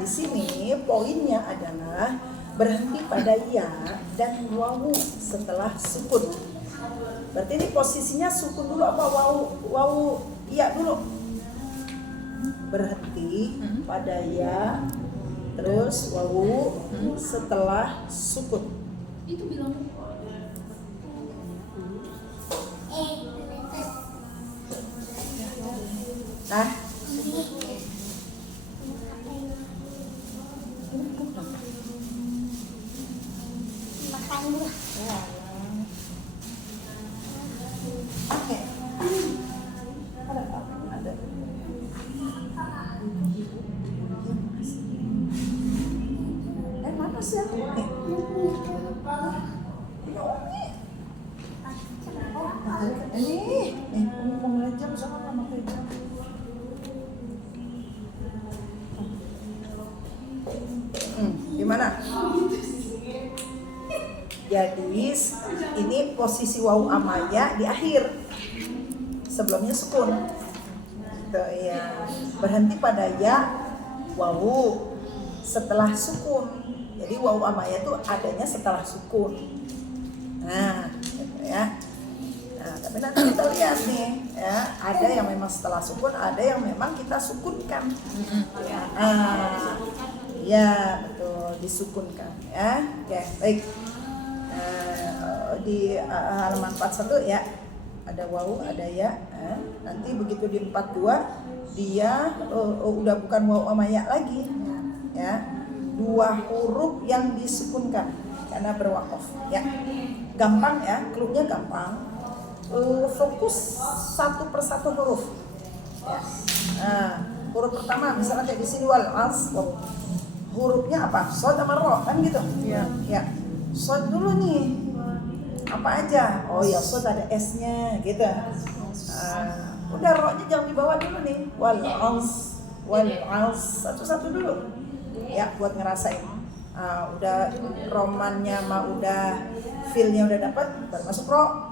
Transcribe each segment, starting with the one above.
di sini poinnya adalah berhenti pada ya dan wawu setelah sukun. Berarti ini posisinya sukun dulu apa wawu ya dulu? Berhenti pada ya terus wawu setelah sukun. Itu bilang Nah, oke. Ada. Mana sih aku? Ini mau ngeliat jam sama mama jam. Gimana? Jadi ini posisi wawu amaya di akhir, sebelumnya sukun. Gitu, ya. Berhenti pada ya wawu setelah sukun. Jadi wawu amaya itu adanya setelah sukun. Nah, gitu ya. Nah, tapi nanti kita lihat nih, ya, ada yang memang setelah sukun, ada yang memang kita sukunkan. Ya, betul, disukunkan, ya. Oke, baik. Di halaman 41 ya, ada wawu, ada ya. Nanti begitu di 42 dia udah bukan wawu amaya lagi, ya. Dua huruf yang disukunkan karena berwakaf, ya. Gampang ya, clue-nya gampang. Fokus satu persatu huruf. Ya. Nah, huruf pertama misalnya kayak di sini wal as, hurufnya apa? Shod sama ro kan gitu. Iya. Ya. Shod dulu nih. Apa aja? Oh ya, shod ada s-nya gitu. Udah ro-nya jangan dibawa dulu nih. Wal as, satu-satu dulu. Ya, buat ngerasain. Udah romannya mah udah feel-nya udah dapat, baru masuk ro.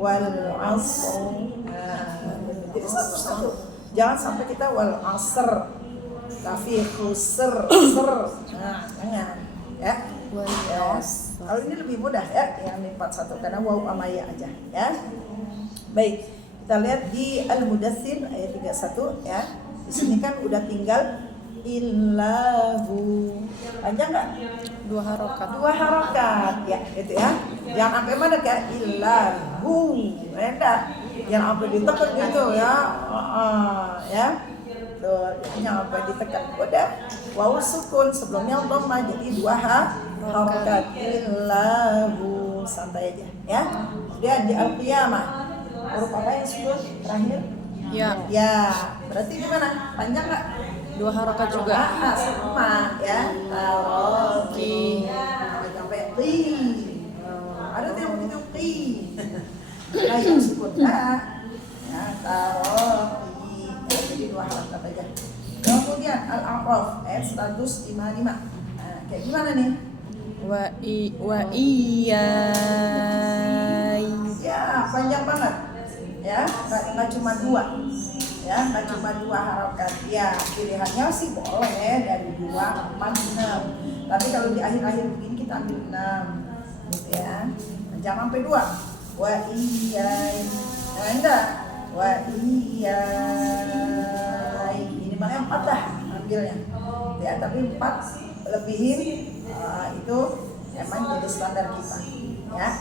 Wal asr. Jadi satu-satu. Jangan sampai kita wal asr, tapi khusr, jangan. Ya. Kalau ini lebih mudah ya, yang di 41 karena wawu amaya aja, ya. Baik, kita lihat di Al-Mudaththir ayat 31 ya. Di sini kan udah tinggal illahu. Panjang nggak? 2 harokat. 2 harokat ya, gitu ya. Jangan sampai mana kayak illahu, enggak. Yang sampai ditekan gitu ya. Ya. Tuh, jangan sampai ditekan. Udah, wawu sukun sebelumnya dhamma jadi 2 harokat. Illahu, santai aja ya. Kemudian di Al-Qiyamah huruf apa yang sukun terakhir? Ya. Ya, berarti gimana? Panjang nggak? 2 harokat juga. Sama ya. Taroki. Sampai ti. Ada tuh yang begitu ti. Nah, yang sukun ya. Taroki. Jadi 2 harokat aja. Kemudian Al-A'raf ayat 155. Nah, kayak gimana nih? Wa iya. Ya, panjang banget. Ya, nggak cuma 2. Ya, nggak cuma 2 harokat. Ya, pilihannya sih boleh dari 2, 4, 6. Tapi kalau di akhir-akhir begini kita ambil 6, gitu ya. Jangan sampai 2. Wa iyai. Nah, enggak. Wa iyai. Ini mana 4 dah ambilnya. Ya, tapi 4 lebihin itu emang jadi standar kita. Ya.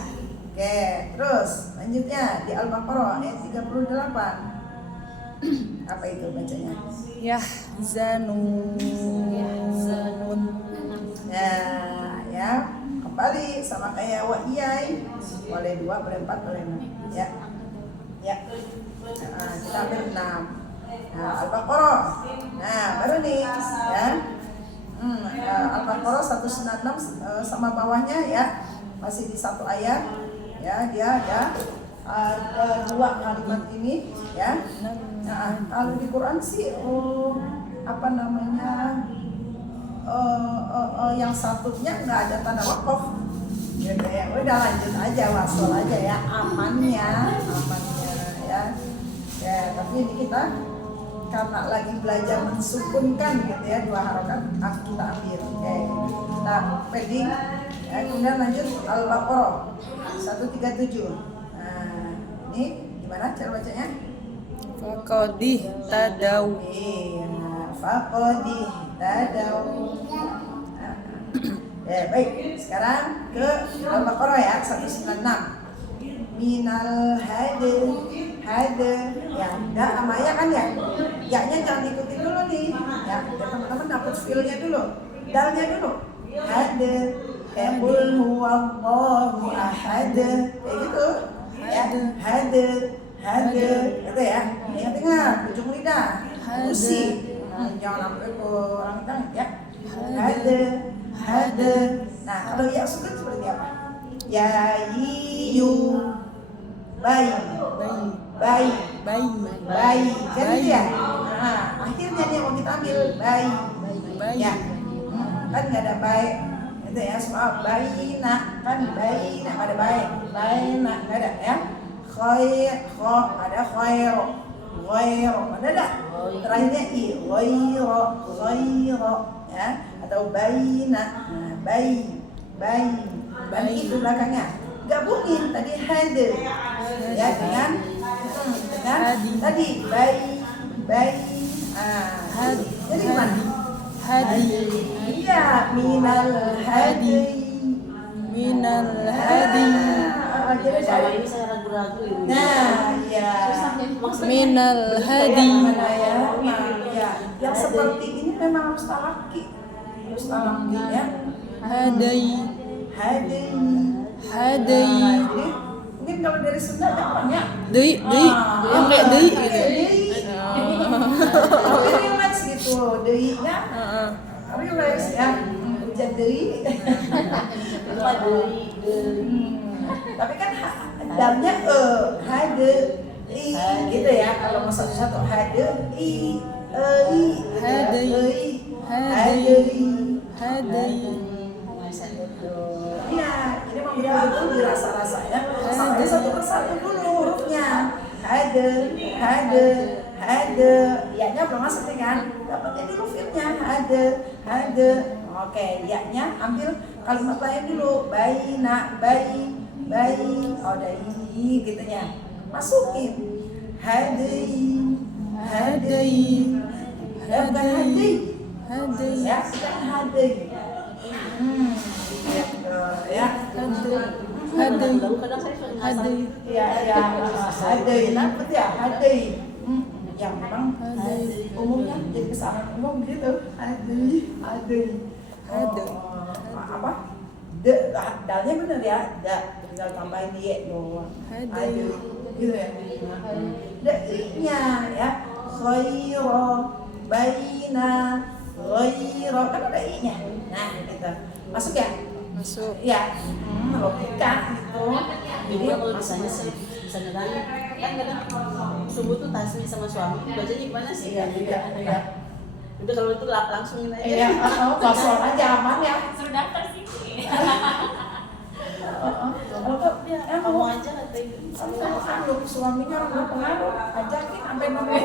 Oke, terus lanjutnya di Al-Baqarah ayat 38. Apa itu bacanya? Yahzanun. Ya, kembali sama kayak wa iyai. Boleh 2, boleh 4, boleh 6. Ya. Kita ambil 6. Nah, Al-Baqarah. Nah, baru nih ya. Al-Baqarah 196 sama bawahnya ya. Masih di 1 ayat. Ya, dia ada 2 kalimat ini ya. Nah, kalau di Quran sih yang satunya nggak ada tanda wakaf. Ya, udah lanjut aja, wasol aja ya, amannya ya. Ya, tapi ini kita karena lagi belajar mensukunkan gitu ya, 2 harokat kita ambil. Oke, kita padding. Kemudian lanjut Al-Baqarah 137. Nah, ini gimana cara bacanya? Faqadih tadaw. Iya, faqadih tadaw. Ya, baik. Sekarang ke Al-Baqarah ya, 196. Minal hade ya, enggak sama ya kan ya. Ya-nya jangan ikutin dulu nih. Ya, biar teman-teman dapat feel-nya dulu. Dalnya dulu. Hade, kayak qul huwallahu ahad. Kayak gitu. Ya, hade, gitu ya. Ingat-ingat ujung lidah. Usi. Jangan sampai ke orang tangan ya. Hade. Nah, kalau ya sukun seperti apa? Ya iyu bayi, kan gitu ya. Nah, akhirnya nih mau kita ambil bayi. Ya, kan nggak ada baik, itu ya soal bayi nak kan bayi nak ada baik, nak nggak ada ya. Ada khair, ada. Terakhirnya i, khairo, ya atau bayi nak, bayi. Itu belakangnya. Gabungin tadi hade ya dengan tadi bayi jadi gimana? Hadi. Iya, minal hadi. Jadi Sama ini saya ragu-ragu ini. nah ya Minal hadi. mana ya? Nah, ya yang seperti ini memang harus talaki ya. Hadai. Jadi mungkin kalau dari Sunda gampang ya. Dei. Yang kayak dei gitu. Tapi relax gitu, dei-nya relax ya. Hujan dei. Lupa dari Tapi kan dalnya hade i gitu ya. Kalau mau satu-satu hade i Hadai. Iya, ini mau betul dirasa-rasa ya. Sampai satu persatu dulu hurufnya. Hade. Ya-nya belum masuk nih kan? Dapat ini feel-nya. Hade. Oke, ya-nya ambil kalimat lain dulu. Bayi. Oh, dayi gitu ya. Masukin. Hadai. Ya, bukan hadai. Ya, bukan hadai. Ya. kadang saya suka Hadai. Iya, hadai. Dapat ya, hadai. Yang memang umumnya jadi kesalahan umum gitu. Hadai. Apa? Dalnya bener ya, tinggal tambahin ye doang. Hadai. Gitu ya. Da-nya ya, khaira, baina, ghaira, kan ada i-nya. Nah, gitu. Masuk ya? Masuk. Ya, logika gitu. Jadi kalau misalnya nanya kan kadang subuh tuh tasmi sama suami bacanya gimana sih? Iya. Udah kalau itu langsungin aja. Iya, kosong aja aman ya. Suruh daftar sih. Kamu aja katanya. Kalau suaminya orang berpengaruh, ajakin sampai nomor.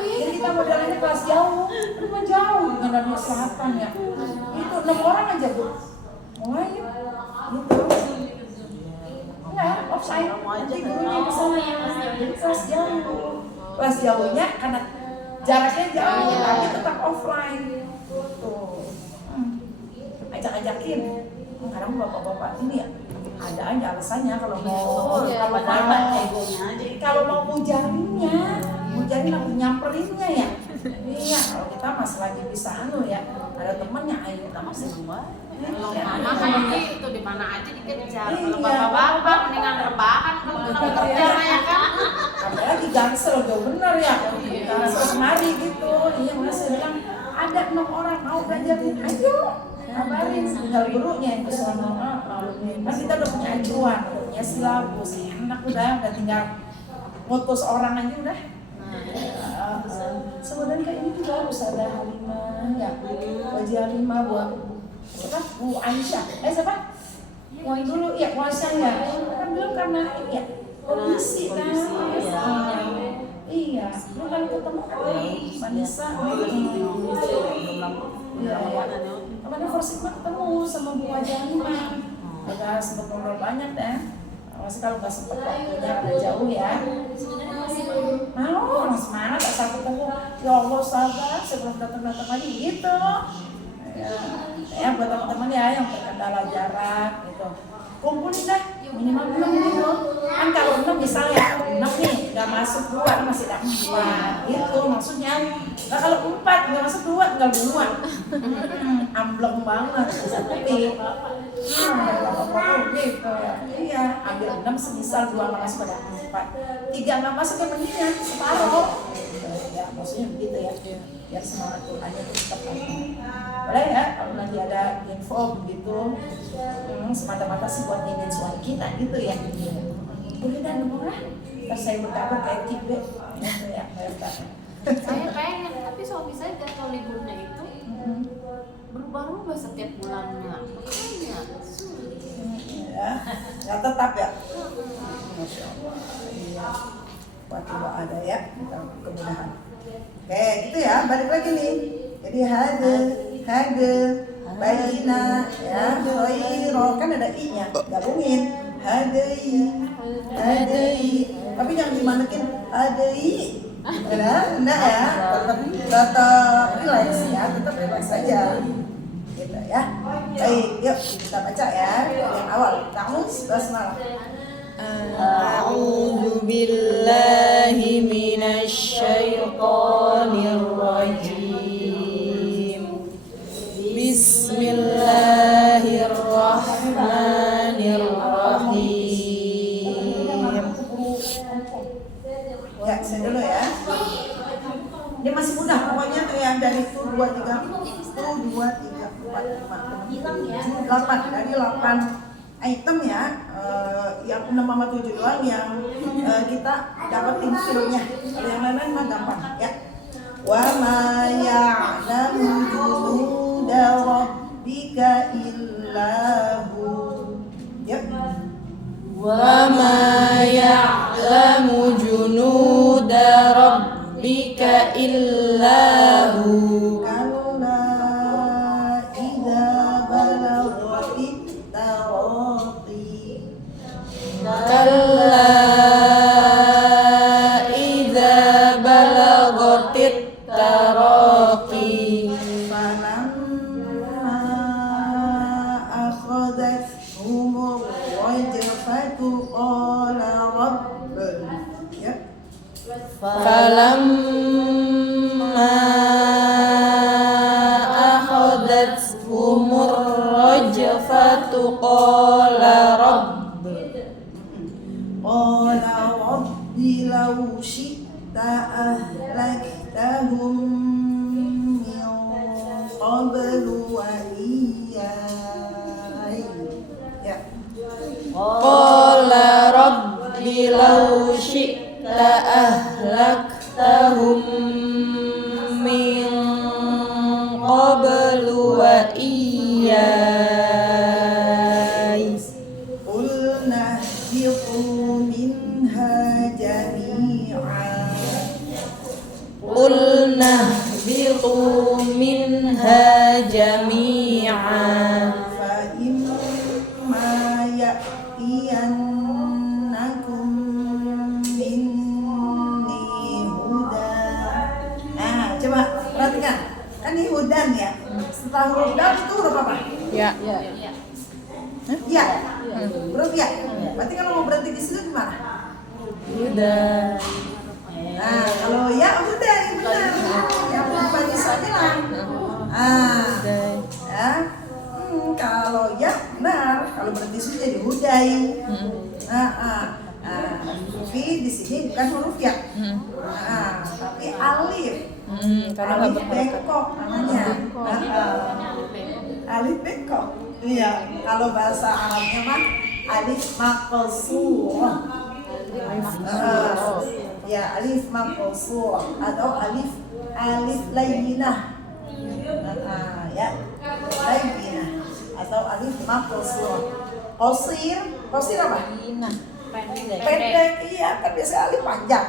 Jadi kita modelnya kelas jauh, rumah jauh dengan Darmas Selatan ya. Itu 6 orang aja bu, mulai gitu. Enggak, offside. Nanti gurunya ke sana. Jadi kelas jauh. Kelas jauhnya karena jaraknya jauh, tapi tetap offline. Tuh, ajak-ajakin. Kadang bapak-bapak ini ya ada aja alasannya kalau mau egonya aja. kalau mau mujarinnya, aku nyamperinnya ya. Iya, kalau kita masih lagi bisa ya, ada temennya ayo kita masih Mama kan itu di mana aja dikejar. Kalau bapak-bapak mendingan rebahan kalau kita kerja ya kan. apalagi gansel udah bener ya. Gansel semari gitu. Iya, masih bilang ada 6 orang mau belajar nih, ayo kabarin, tinggal gurunya yang kesana. Kan kita udah punya acuan, punya silabus, enak udah tinggal ngutus orang aja udah. Sebenarnya ini juga harus ada Halimah ya, Wajih Halimah buat siapa? Bu Aisyah. Siapa? Yang dulu ya puasa ya. Kan belum karena ini ya kondisi kan. Iya. Belum kan ketemu Vanessa. Belum lama. Iya, kemarin first week ketemu sama Bu Wajahima. Agak sempat ngobrol banyak deh. Masih kalau nggak sempat waktunya agak jauh ya. Mau orang semangat tak satu ketemu. Ya Allah sabar, sebelum datang lagi gitu. Ya buat teman-teman ya yang berkendala jarak gitu. Kumpulin deh minimal 6 gitu. Kan kalau 6 misalnya 6 nih nggak masuk 2 masih ada 4 gitu maksudnya. Nah kalau 4 nggak masuk 2 tinggal 2. Ambleng banget tapi gitu ya. Iya, ambil 6 semisal 2 nggak masuk ada 4. 3 nggak masuk ya mendingan separuh. Ya maksudnya begitu ya. Biar semangat Qurannya tetap ada. Boleh ya kalau nanti ada info begitu. Semata-mata sih buat nemenin suami kita gitu ya. Boleh dan murah. Terus saya berkabar kayak Kibe gitu ya. Saya pengen, tapi suami saya jadwal liburnya itu berubah-ubah setiap bulannya. Makanya sulit. Ya, nggak tetap ya. Masya Allah. Iya. Buat ibu ada ya, kemudahan. Oke, gitu ya. Balik lagi nih. Jadi hade, bayina, ya, khairo kan ada i-nya, gabungin. Hadei. Tapi jangan dimanekin hadei. Enggak ya, tetap relax ya, tetap relax saja. Gitu ya. Baik, yuk kita baca ya yang awal. Kamus basmalah. A'udzu billahi minasy syaithanir rajim. Bismillahirrahmanirrahim. Ya, saya dulu ya. Dia masih mudah pokoknya tuh yang dari itu 2 3 4 5 8 dari 8 item ya. Yang 6 sama 7 doang yang kita dapetin filmnya. Kalau yang lain mah gampang ya. Wa ma ya'lamu junuda rabbika illahu. Yuk. Wa ma ya'lamu junuda rabbika illahu. Kalla idza balaghatit taraqi. Kalla idza balagatit taraqi. Falamma akhadathum rajfatu qala rabb. Ya. Falamma akhadathumur rajfatu qala rabb. Qala rabbi law syi'ta ahlaktahum min qablu wa iyyai. Ya. Qala rabbi law syi'ta ahlaktahum min qablu wa iyyai. Qulna ihbitu minha jami'an. Qulna ihbitu minha jami'an. Fa imma ya'tiyannakum minni huda. Nah, coba perhatikan. Kan ini hudan ya. Setelah hudan itu huruf apa? Ya. Ya. Huruf ya. Berarti kalau mau berhenti di situ gimana? Udah. Nah, kalau ya udah yang benar. Yang manis aja lah. Ah. Ya. Kalau ya benar, kalau berhenti sini jadi hudai. Tapi di sini bukan huruf ya. Tapi alif. Karena nggak Alif berharakat. bengkok namanya. Alif bengkok. Iya. Kalau bahasa Arabnya mah alif maqsur. Ya alif maqsur atau alif layyinah. Ya layyinah atau alif maqsur. Qasir apa? Pendek. Pendek, iya kan biasa alif panjang.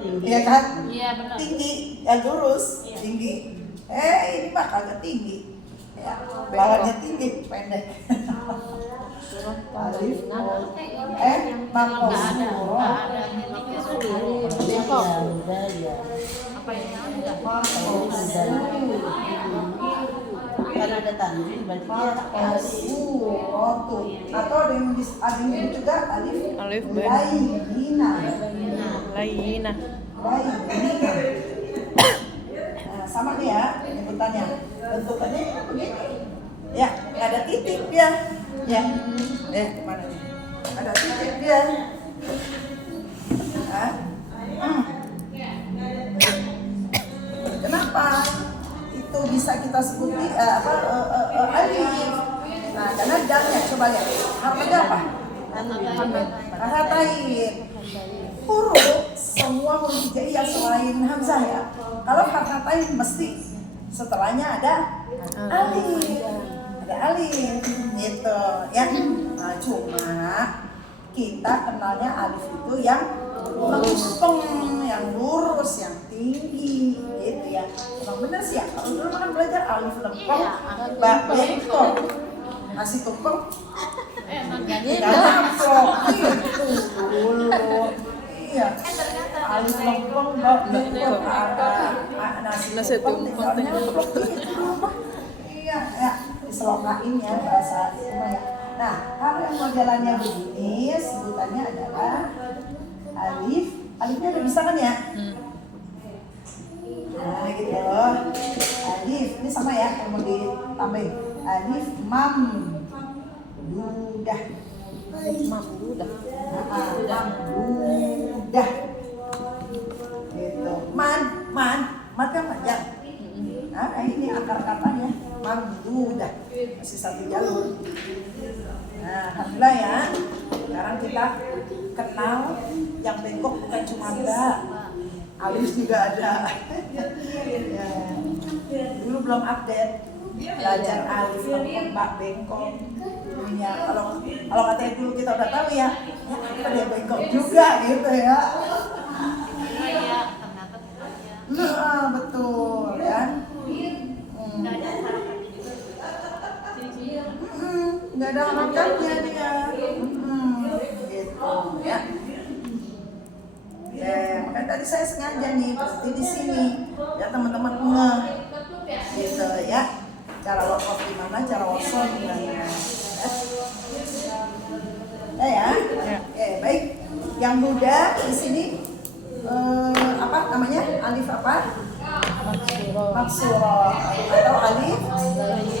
Tinggi. Iya kan? Iya benar. Tinggi, ya lurus, tinggi. Ini mah kagak tinggi. Ya, bawahnya tinggi, pendek. Alif, Nggak ada Mamosuro. titiknya tuh. Bengkok. Udah ya. Apa yang enggak? Karena ada tanwin berarti dia Oh, tuh. Atau ada yang juga alif. Alif, B. Layyina. Layyina. Layyina. Nah, sama nih ya penyebutannya. Bentukannya begini. Ya, nggak ada titik dia. Ya. Mana nih? Ada titik dia. Hah? Kenapa itu bisa kita sebuti alif? Nah, karena dalnya coba lihat. Harfnya apa? Hatain. Huruf semua huruf hijaiyah selain hamzah ya. Kalau hatain mesti setelahnya ada alif. Ada alif gitu ya. Nah, cuma kita kenalnya alif itu yang lempeng, yang lurus, yang tinggi gitu ya. Emang bener sih ya, kalau dulu kan belajar alif lempeng, bengkok, nasi tumpeng, naflok gitu dulu. Iya, alif lempeng, bengkok, nasi tumpeng, naflok gitu. Iya, ya, diselokain ya bahasa semua ya. Nah, kalau yang modelannya begini, sebutannya adalah alif. Alifnya udah bisa kan ya? Nah, gitu loh. Alif, ini sama ya, yang mau ditambahin. Alif mam dudah. Mamdudah. Mamdudah. Gitu. Mad kan panjang. Nah, ini akar katanya mamdudah. Masih satu jalur. Nah, alhamdulillah ya. Sekarang kita kenal yang bengkok bukan cuma ba, alif juga ada. Ya. Dulu belum update belajar alif lempeng bengkok. Ya, kalau katanya dulu kita udah tahu ya, ada bengkok juga gitu ya. Iya, ternyata aja. Nah, betul ya. Nggak ada harapannya juga. Nggak ada harapannya dia. Gitu ya. Ya, makanya tadi saya sengaja nih berhenti di sini ya teman-teman ngeh gitu ya. Cara wakaf gimana, cara wasol gimana. Ya. Baik. Yang muda di sini apa namanya? Alif apa? Maksuro atau alif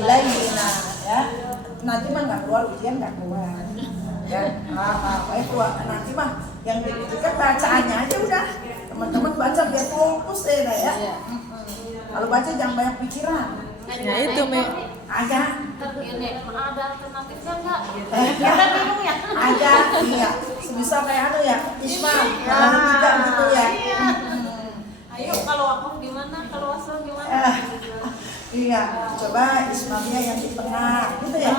layyina ya. Nanti mah nggak keluar ujian, nggak keluar ya. Itu nanti mah yang dipikirkan bacaannya aja udah. Teman-teman baca biar fokus deh ya. Kalau baca jangan banyak pikiran. Nah itu Me. Ada. Ini ada alternatifnya nggak? Kita bingung ya. Ada, iya. Sebisa kayak ya, Ismail. Tidak gitu ya. Ayo kalau wakaf gimana? Kalau wasal gimana? Iya, coba Ismailnya yang di tengah, gitu ya.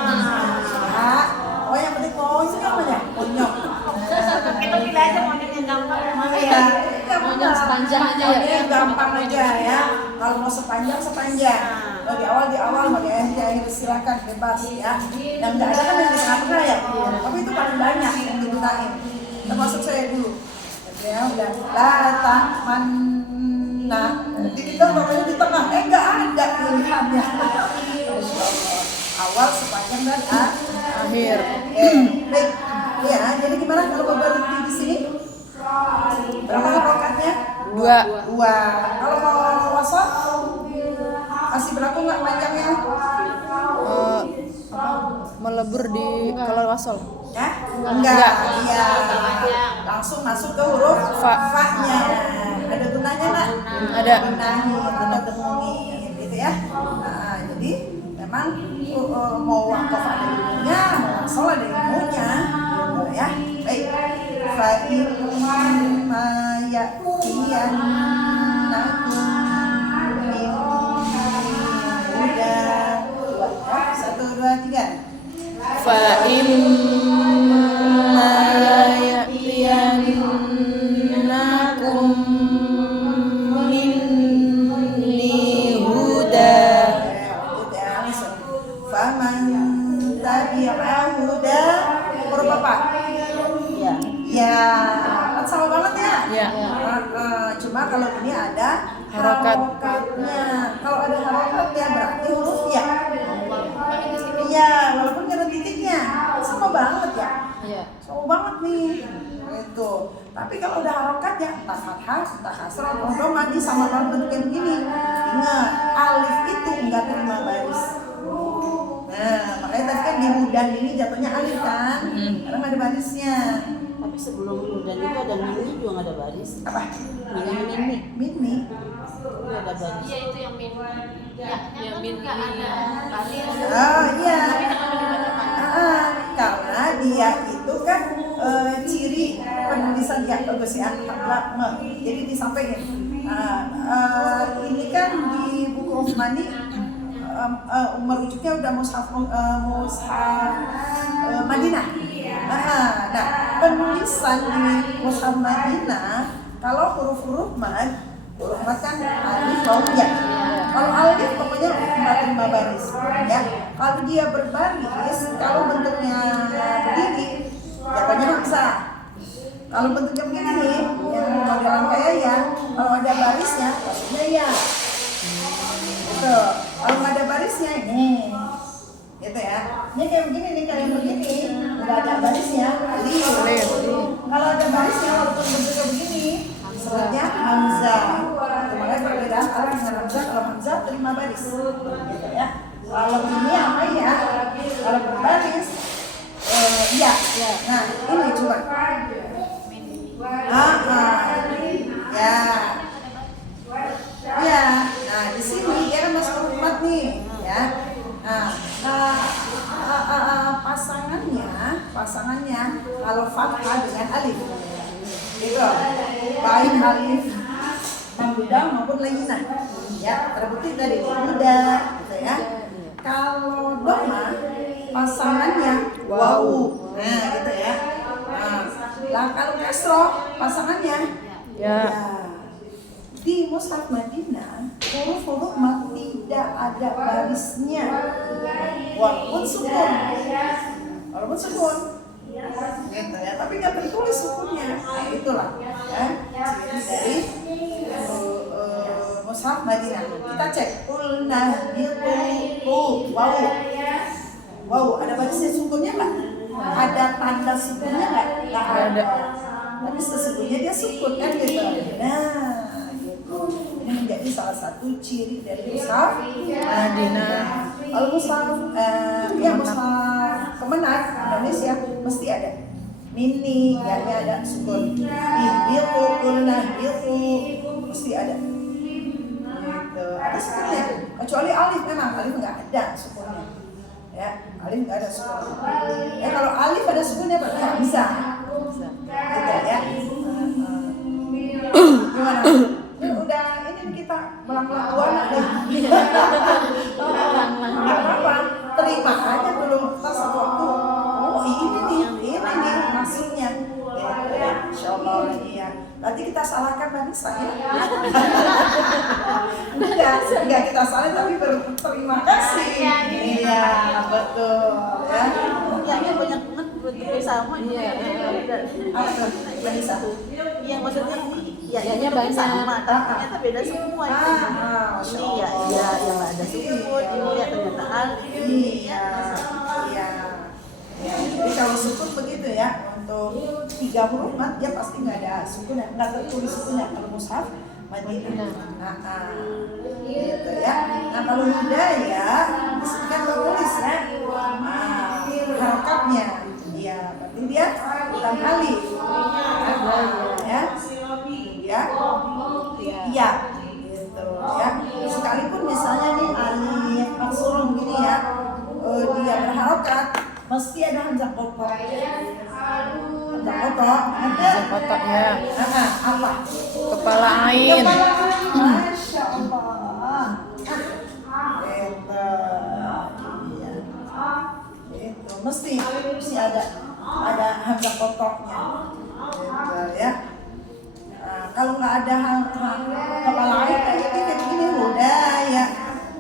Oh yang penting konyol ya, konyol. Kita pilih aja model yang gampang. Iya, Maunya sepanjang aja ya. Yang gampang aja ya. Kalau mau sepanjang. Mau di awal, mau di akhir silakan bebas ya. Yang nggak ada kan yang di tengah-tengah ya. Tapi itu paling banyak yang digunain. Termasuk saya dulu. Ya udah datang mana. Jadi kita namanya di tengah. Nggak ada pilihannya. Awal, sepanjang dan Akhir. Baik. Ya, jadi gimana kalau mau berhenti di sini? Berapa rokatnya? 2. Kalau mau wasat masih berlaku nggak panjangnya? Melebur di kalau wasol. Ya? Enggak. Iya. Langsung masuk ke huruf fa-nya. Ada gunanya nggak? Ada. Benahi, ada dengungin, gitu ya. Nah, jadi memang mau wakaf ada ilmunya, mau wasol ada ilmunya, gitu ya. Baik. Fa-imma ya'tiyannakum min huda. 1, 2, 3. Fa imma ya'tiyannakum Cuma kalau ini ada Harokat. harokatnya. Kalau ada harokatnya berarti huruf ya. Pakai titik. Iya, walaupun nggak ada titiknya, sama banget ya. Iya. Sama banget nih. Itu. Tapi kalau udah harokatnya, entah fathah, entah kasrah, entah dhamma, ini sama banget bentuknya begini. Ingat, alif itu nggak terima baris. Nah, makanya tadi kan di hudan ini jatuhnya alif kan, karena nggak ada barisnya. Tapi sebelum dan itu ada mini juga nggak ada baris. Apa? Mini. Mini. Itu ada baris. Iya itu yang min. Ya, Yang kan min nggak ini ada baris. Oh iya. Tapi kenapa dibacakan? Karena dia itu kan ciri penulisan ya bagus ya, jadi disampaikan. Ini kan di buku Uthmani merujuknya udah mushaf Madinah. Nah, penulisan di mushaf Madinah kalau huruf-huruf mad kan alif waw ya. Kalau alif pokoknya lima baris ya. Kalau dia berbaris, kalau bentuknya begini, jatuhnya hamzah. Kalau bentuknya begini nih, yang modelan kayak ya, kalau ada barisnya, maksudnya ya. Gitu. Kalau nggak ada barisnya, ini, gitu ya. Ini kayak begini nih, kayak begini, nggak ada barisnya, alif. Kalau ada barisnya, walaupun bentuknya begini, sebutnya hamzah. Makanya perbedaan alif dengan hamzah. Kalau hamzah terima baris, gitu ya. Kalau ini apa ya? Kalau berbaris, iya. Nah, ini coba. Ya. Ya. Nah, di sini dia kan masuk huruf mat nih, ya. Pasangannya kalau fathah dengan alif. Gitu. Baik alif mamdudah maupun lainah. Ya, terbukti tadi muda, gitu ya. Kalau dhamma pasangannya wawu. Nah, gitu ya. Nah, kalau kasroh pasangannya Ya. Di mushaf Madinah huruf-huruf mat tidak ada barisnya, walaupun sukun, gitu ya. Tapi nggak tertulis sukunnya. Nah, itulah ya ciri dari mushaf Madinah. Kita cek ulna bitu wow ada barisnya sukunnya nggak? Ada tanda sukunnya nggak? Nggak ada. Tapi sesungguhnya dia sukun kan gitu. Nah, gitu. Ini menjadi salah satu ciri dari mushaf Madinah. Kalau mushaf mushaf Kemenak Indonesia mesti ada mini, ya ada sukun. Bitu, ulna bitu mesti ada. Gitu. Ada sukunnya. Kecuali alif, memang alif nggak ada sukunnya. Ya, alif nggak ada sukunnya. Ya kalau alif ada sukunnya berarti bisa. Gitu ya. Gimana? Udah ini kita belang-belang buana deh. Nggak apa-apa, terima aja dulu. Ntar satu waktu, oh ini nih maksudnya. Gitu ya, insyaallah ya. Nanti kita salahkan Bani saya. Enggak kita salah tapi berterima kasih. Iya, betul ya. Yang banyak banget bentuknya sama. Iya. Apa tuh? Yang bisa. Yang maksudnya ini ya banyak. sama, tapi ternyata beda semua. Ini ya yang ada sukun, ini ya ternyata alif. Iya. Jadi kalau sukun begitu ya, untuk 3 huruf mat dia pasti nggak ada sukun, nggak tertulis sukunnya kalau mushaf Madinah. Gitu ya. Nah kalau hidayah kan tertulis ya, harokatnya, iya berarti dia bukan alif, ya, iya, gitu ya. Sekalipun misalnya nih alif maksurun gini ya, dia berharokat, mesti ada hamzah kotok. Hamzah kotok ya. Apa? Kepala ain. Masya Allah. Itu mesti ada hamzah kotoknya. Gitu ya. Kalau nggak ada kepala ain kayak gini udah ya.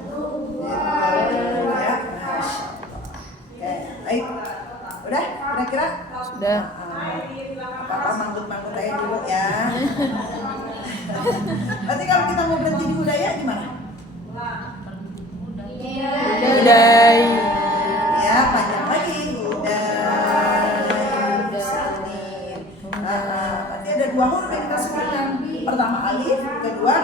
Gitu ya. Masya Allah. Oke, baik. Udah kira-kira? Sudah. Apa manggut-manggut aja dulu ya. Nanti kalau kita mau berhenti di budaya gimana? Hudai. Ya, panjang lagi. Nanti ada dua huruf yang kita sebutkan. Pertama alif, kedua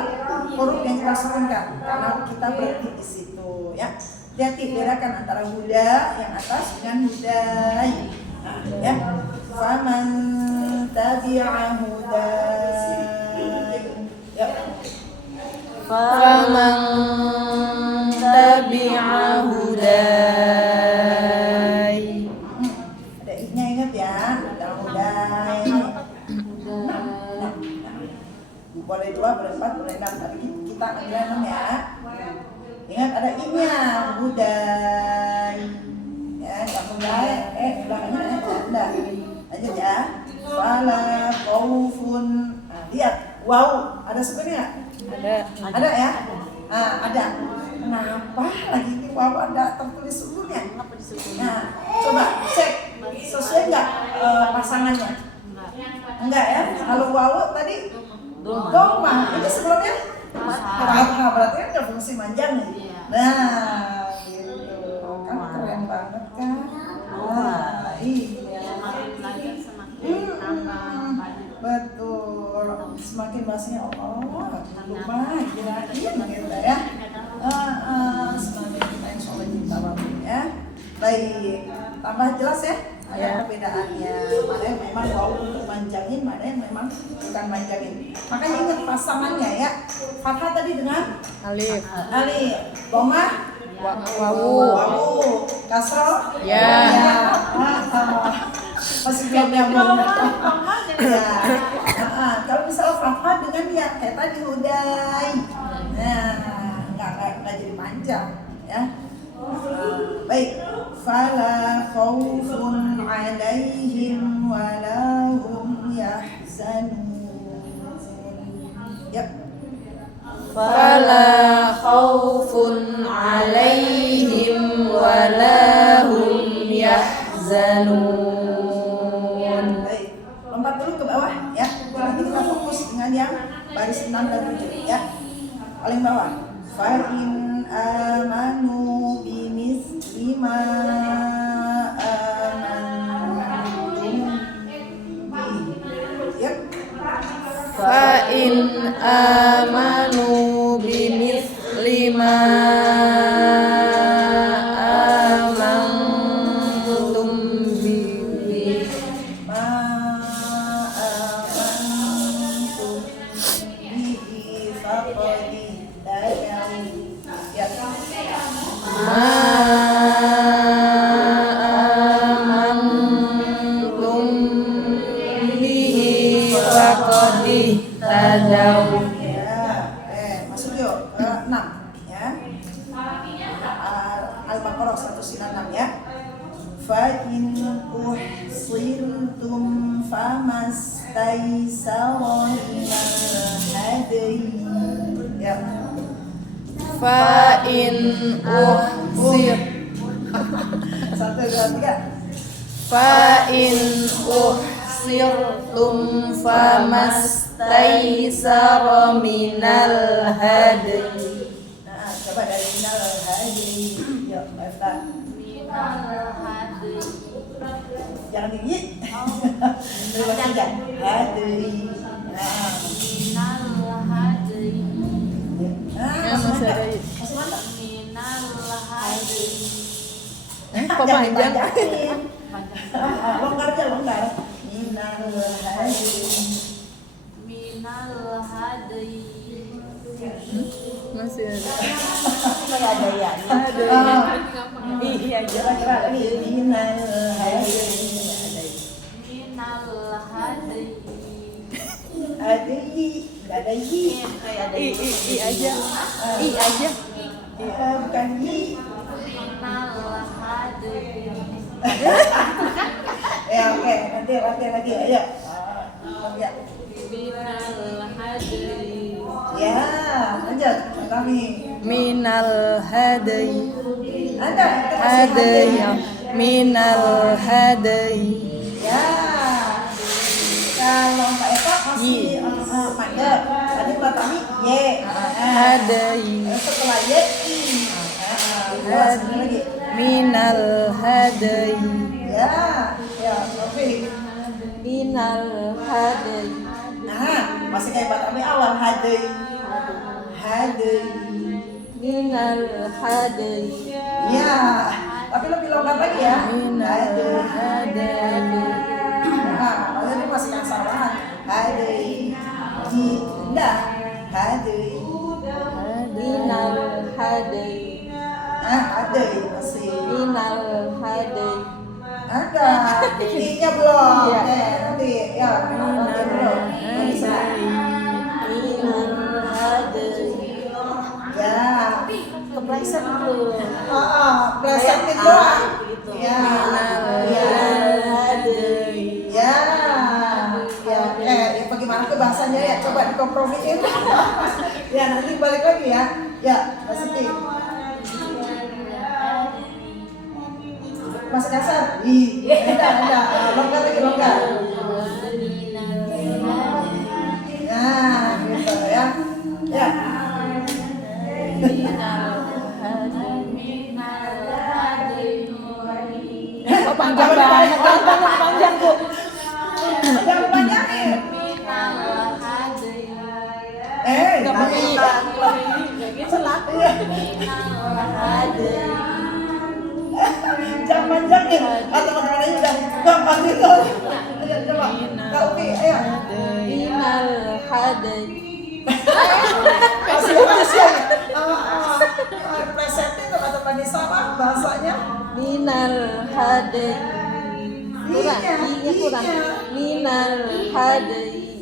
huruf yang kita sebutkan. Karena kita berhenti di situ, ya. Hati-hati bedakan antara huda yang atas dengan hudai. Nah, ya. Faman tabi'a hudai. Ya. Faman tabi'a hudai. Ada i-nya ingat ya, ada hudai. Boleh 2, boleh 4, boleh 6, tapi kita ambil 6 ya. Ingat ada i-nya, hudai. Ya, enggak hudai, belakangnya enggak. Lanjut ya. Fala khaufun. Nah, lihat, wow, ada sebenarnya enggak? Ada ya? Nah, ada. Kenapa lagi ini wow ada tertulis sebelumnya? Nah, coba cek sesuai enggak pasangannya? Enggak ya? Kalau wow tadi doma, itu sebelumnya fathah, berarti kan ada fungsi manjang nih. Iya. Nah, gitu. Kan keren banget kan? Nah, iya. Semakin belajar semakin tambah banyak. Betul. Semakin bahasanya lumayan kirain gitu ya. Semakin kita insya Allah cinta banget ya. Baik, tambah jelas ya. Ada Ya. perbedaannya. Mana yang memang wow untuk manjangin, mana yang memang bukan manjangin. Makanya ingat pasangannya ya. Fathah tadi dengan Alif. alif, dhamma Wawu. wawu, kasroh Ya. Masih belum nyambung. Ya. Kalau misalnya fathah dengan ya kayak tadi hudai. Nah, nggak jadi panjang ya. Baik. Fala khaufun 'alaihim wa la hum yahzanun. Ya. Fala khaufun 'alaihim wa la hum yahzanun. Baik, lompat dulu ke bawah ya. Nanti kita fokus dengan yang baris 6 dan 7 ya. Paling bawah. Fa in amanu bimisli ma amantum bi. Ya. Fa in amanu bimithli ma amantum bihi. Ma amantum bihi faqad ihtadaw. Ya. Ma amantum bihi faqad ihtadaw. Ya, masuk yuk ke 6 ya. Al-Baqarah 196 ya. Fa in uhsirtum famastaysara minal hadi. Ya. Fa in uhsir. 1, 2, 3. Fa in uhsirtum famastaysara minal hadi. Nah, coba dari minal hadi. Yuk, Efta. Minal hadi. Jangan tinggi. Terima kasih. Hadi. Nah. Minal hadi. Ya, masih ada. Masih mantap. Minal hadi. Kok panjang? Longgar aja, longgar. Minal hadi. Minal hadi. Masih ada. Kayak ada ya. Iya, kira-kira lagi. Minal hadi. Minal hadi. Ada i, nggak ada i. Kayak ada I aja. I aja. Bukan i. Minal hadi. Ya oke, nanti latihan lagi. Ayo. Ya. Minal hadi. Ya, lanjut. Kami. Minal hadi. Anda kita kasih Hadi. hadiah. Minal hadi. Ya. Kalau Mbak Eva masih mandek. Tadi Mbak Y. Hadai. Setelah Y I. Luas lagi. Minal hadai. Ya, ya, oke. Minal hadai. Masih kayak Batami awal hadai. Hadai. Minal hadai. Ya, tapi lebih longgar lagi ya. Minal hadai. Nah, ini masih yang salah. Hadai. Indah. Hadai. Minal hadai. Hadai masih. Minal hadai. Ada. I-nya belum. Iya. Nanti ya. Nanti belum. Nanti sana. Minal hadai. Ya. Kepleset belum? Presentin doang. Gitu. Ya. Minal hadai. Ya. Ya, bagaimana ke bahasanya ya? Coba dikompromiin. Ya, nanti balik lagi ya. Ya, Mbak Siti. Masih kasar? Ada. Longgar lagi, longgar. Nah, gitu ya. Ya. Panjang banget, panjang Bu. Yang panjangin. Nggak pakai I. Jangan panjangin. Teman-teman ini udah gampang gitu. Ayo coba. Kak Upi, ayo. Minal hadai. Masih bagus ya. Presentin tuh kata Pak Nisa apa bahasanya? Minal hadai. Kurang, I-nya kurang. Minal hadai.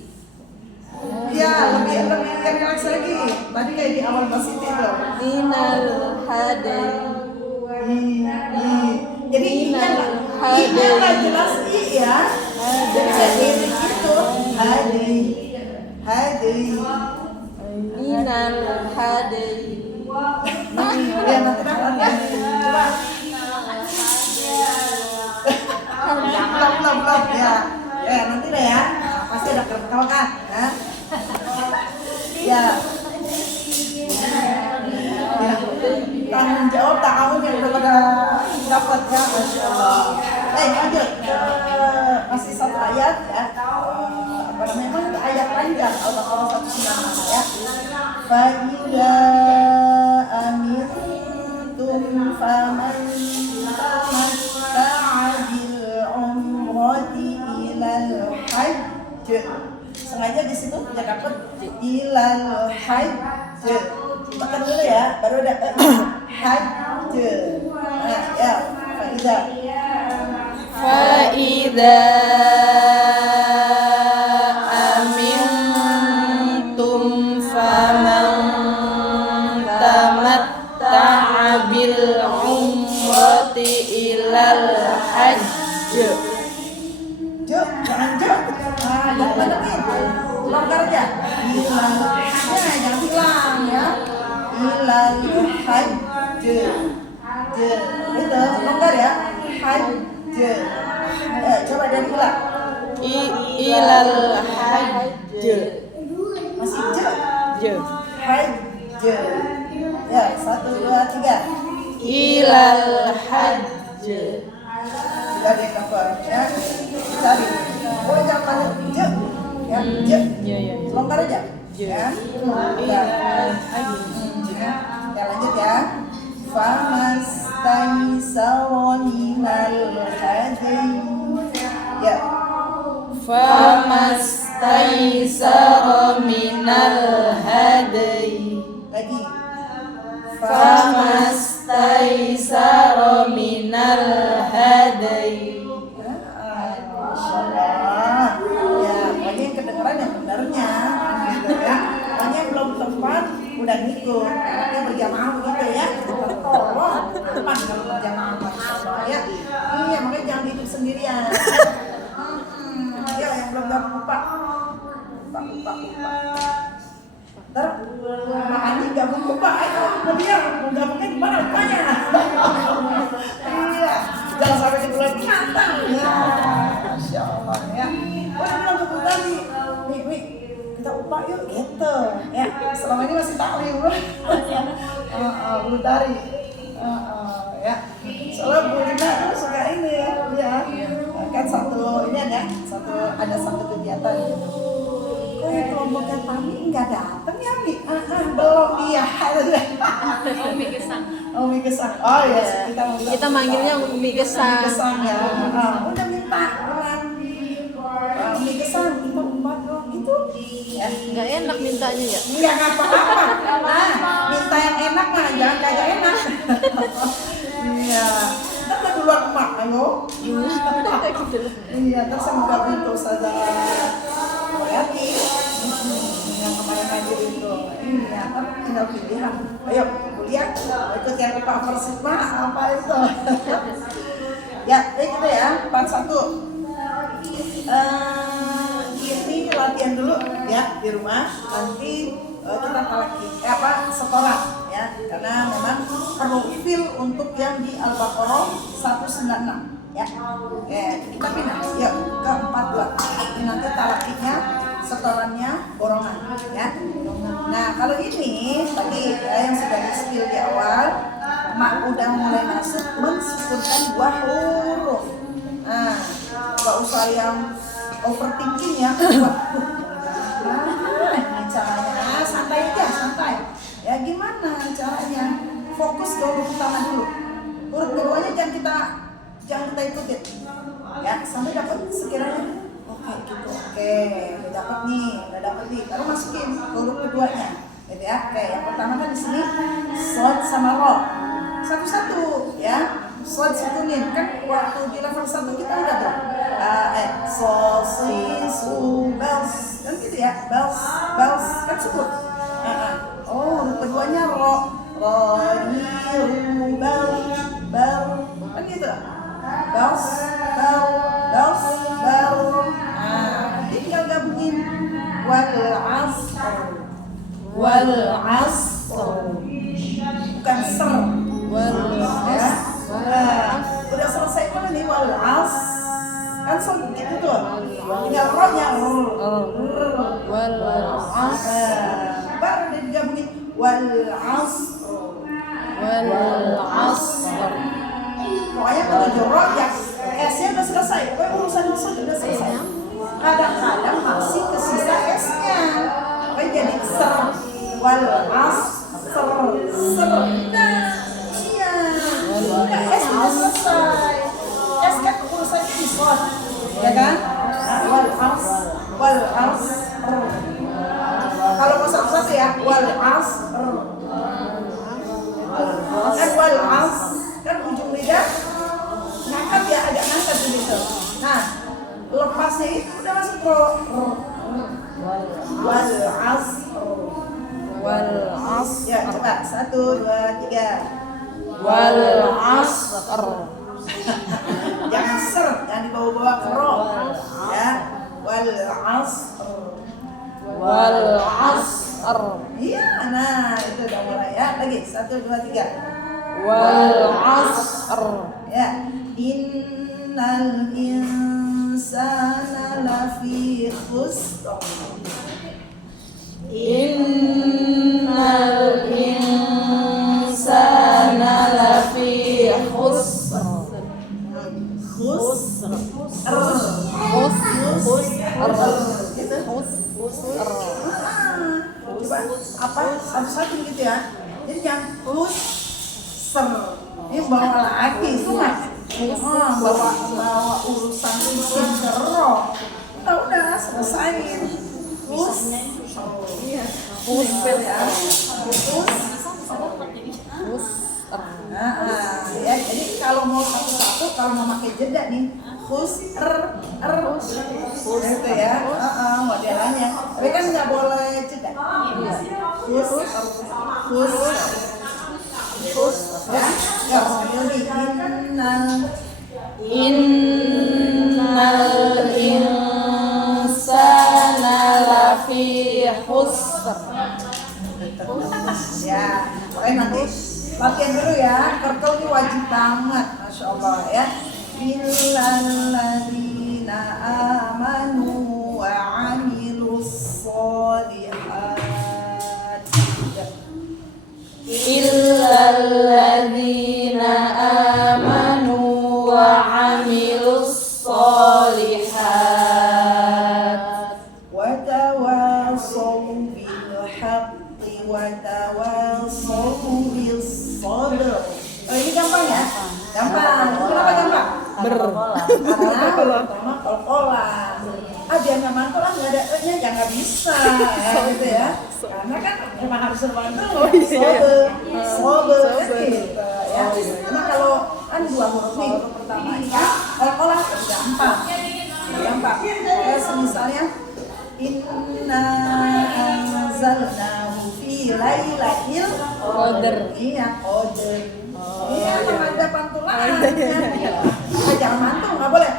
Ya, lebih yang relax lagi. Tadi kayak di awal Mbak Siti tuh. Minal hadai. Jadi I-nya nggak jelas I ya. Jadi kayak lirik gitu. Hadai. Minal hadai. Ya nanti ya. Coba. Belum ya. Ya nanti deh ya. Pasti ada ketawa kan? Ya. Tanggung jawab tahun yang udah pada dapat ya, Masya Allah. Lanjut masih satu ayat ya. Memang ayat panjang Al-Baqarah 196 ya. Fa'idza amintum faman tamatta'a bil umrati ilal hajj. Sengaja di situ kita dapat ilal hajj. Tekan dulu ya, baru ada hajj. Ya, fa'idza. Fa'idza amintum faman tamatta'a bil umrati ilal hajj. Jangan longgar aja. Jangan hilang ya. Ilal hajj. Itu longgar ya. Hajj. Coba dari hilang. Ilal hajj. Masih J. Hajj. Ya, 1, 2, 3. Ilal hajj. Sudah deh cover ya. Cari. Oh jangan J. Ya, J. Ya. Longgar aja. J. Ya. Ilal hajj. Ya lanjut ya. Famastaisara minal hadi. Ya. Famastaisara minal hadi. Lagi. Famastaisara minal hadi. Masya Allah. Ya, pokoknya yang kedengeran yang benarnya gitu ya. Pokoknya yang belum tepat udah ngikut. Anaknya berjamaah gitu ya. Tolong teman kalau berjamaah Masya Allah ya. Iya, makanya jangan hidup sendirian. Ya, yang belum dapat lupa. Ntar makannya gabung lupa. Ayo, kemudian mau gabungnya gimana lupanya? Iya, jangan sampai ke bulan binatang. Ya, Masya Allah ya. Oh, ini bilang ke tadi, nih, kita upah yuk gitu. Ya, selama ini masih taklim. Belum dari. Ya. Soalnya Bu Lina tuh suka ini ya. Kan ada satu kegiatan gitu. Kok yang kelompoknya Tami nggak datang ya Mi? Belum iya. Umi Gesang. Umi Gesang. Oh ya, Kita manggilnya Umi Gesang. Umi Gesang ya. Udah minta orang Umi Gesang kita umat dong gitu. Ya. Nggak enak mintanya ya. Enggak apa-apa. Minta yang enak mah, jangan kagak enak. Iya. Ntar udah duluan emak, ayo. Iya, ntar saya buka pintu saja. Hati. Yang kemarin hadir itu. Iya, ntar tinggal pilihan. Ayo, kuliah. Ikut yang Pak Persib mah apa itu? Ya, gitu ya. 41. Ini latihan dulu ya di rumah. Nanti kita setoran ya, karena memang perlu feel untuk yang di Al-Baqarah 196 ya. Oke, kita pindah yuk ke 42. Ini nanti talakiknya, setorannya borongan ya. Nah kalau ini tadi yang sudah di skill di awal, Mak udah mulai masuk mensusunkan 2 huruf. Nah nggak usah yang overthinking ya. Caranya santai aja, santai. Ya gimana caranya? Fokus ke huruf utama dulu. Huruf keduanya jangan kita ikutin. Ya, sampai dapat sekiranya oke gitu. Oke, udah dapat nih. Baru masukin huruf keduanya. Gitu ya. Oke, yang pertama kan di sini shod sama ro. Satu-satu ya. Shod sukunin kan waktu di level 1 kita udah tuh. Sol, si, su, bells. Kan gitu ya, bells kan sebut. Huruf keduanya ro, hi, ru, bel, kan gitu. Bells. Tinggal gabungin wal asr. Bukan ser. Udah selesai mana nih wal asr? Kan sebut gitu tuh. Tinggal ro-nya Wal baru dia digabungin wal asr. Pokoknya kalau jorok ya S-nya udah selesai. Pokoknya urusan udah selesai. Kadang-kadang masih kesisa S-nya. Pokoknya jadi ser wal asr. Nah, iya. Udah S udah selesai. S kan urusannya di slot, ya kan? Wal asr. Kalau mau satu-satu ya, wal asr. Kan wal asr kan ujung lidah ngangkat ya, agak ngangkat gitu. Nah, lepasnya itu udah masuk ro. Wal asr. Ya, coba 1, 2, 3. Wal asr. Jangan ser, jangan dibawa-bawa ke ro. Ya, wal asr. Iya, nah itu udah mulai ya. Lagi 1, 2, 3. Wal asr. Ya, innal insana lafi khusr. Innal insana lafi khusr. Coba apa satu-satu gitu ya. Jadi yang ser ini bawa lagi itu mas. Bawa urusan isim ke ro. Udah selesain. Ya. Ya, jadi kalau mau satu-satu, kalau mau pakai jeda nih, gitu ya, modelannya. Tapi kan nggak boleh jeda. Ya, nggak sambil di Innal insana lafi khusr. Ya, pokoknya nanti latihan dulu ya. Kerkel ini wajib banget, masya Allah ya. Illalladzina amanu wa amilus sholihat. alladzina amanu wa 'amilus sholihat. Wa tawassaw bil haqqi wa tawassaw bis sabr. Ini gampang ya? Gampang. Kenapa gampang? Karena pertama kol-kolan. Biar nggak mantul lah, nggak ada nya ya nggak bisa ya gitu ya. Karena kan emang harus mantul. Sobe gitu ya. Karena kalau kan dua huruf nih, huruf pertama ya kol-kolan gampang. Gampang. Ya misalnya inna anzalnahu fi lailatul qadar. Iya, qadar. Iya, emang ada pantulannya. Jangan mantul, nggak boleh.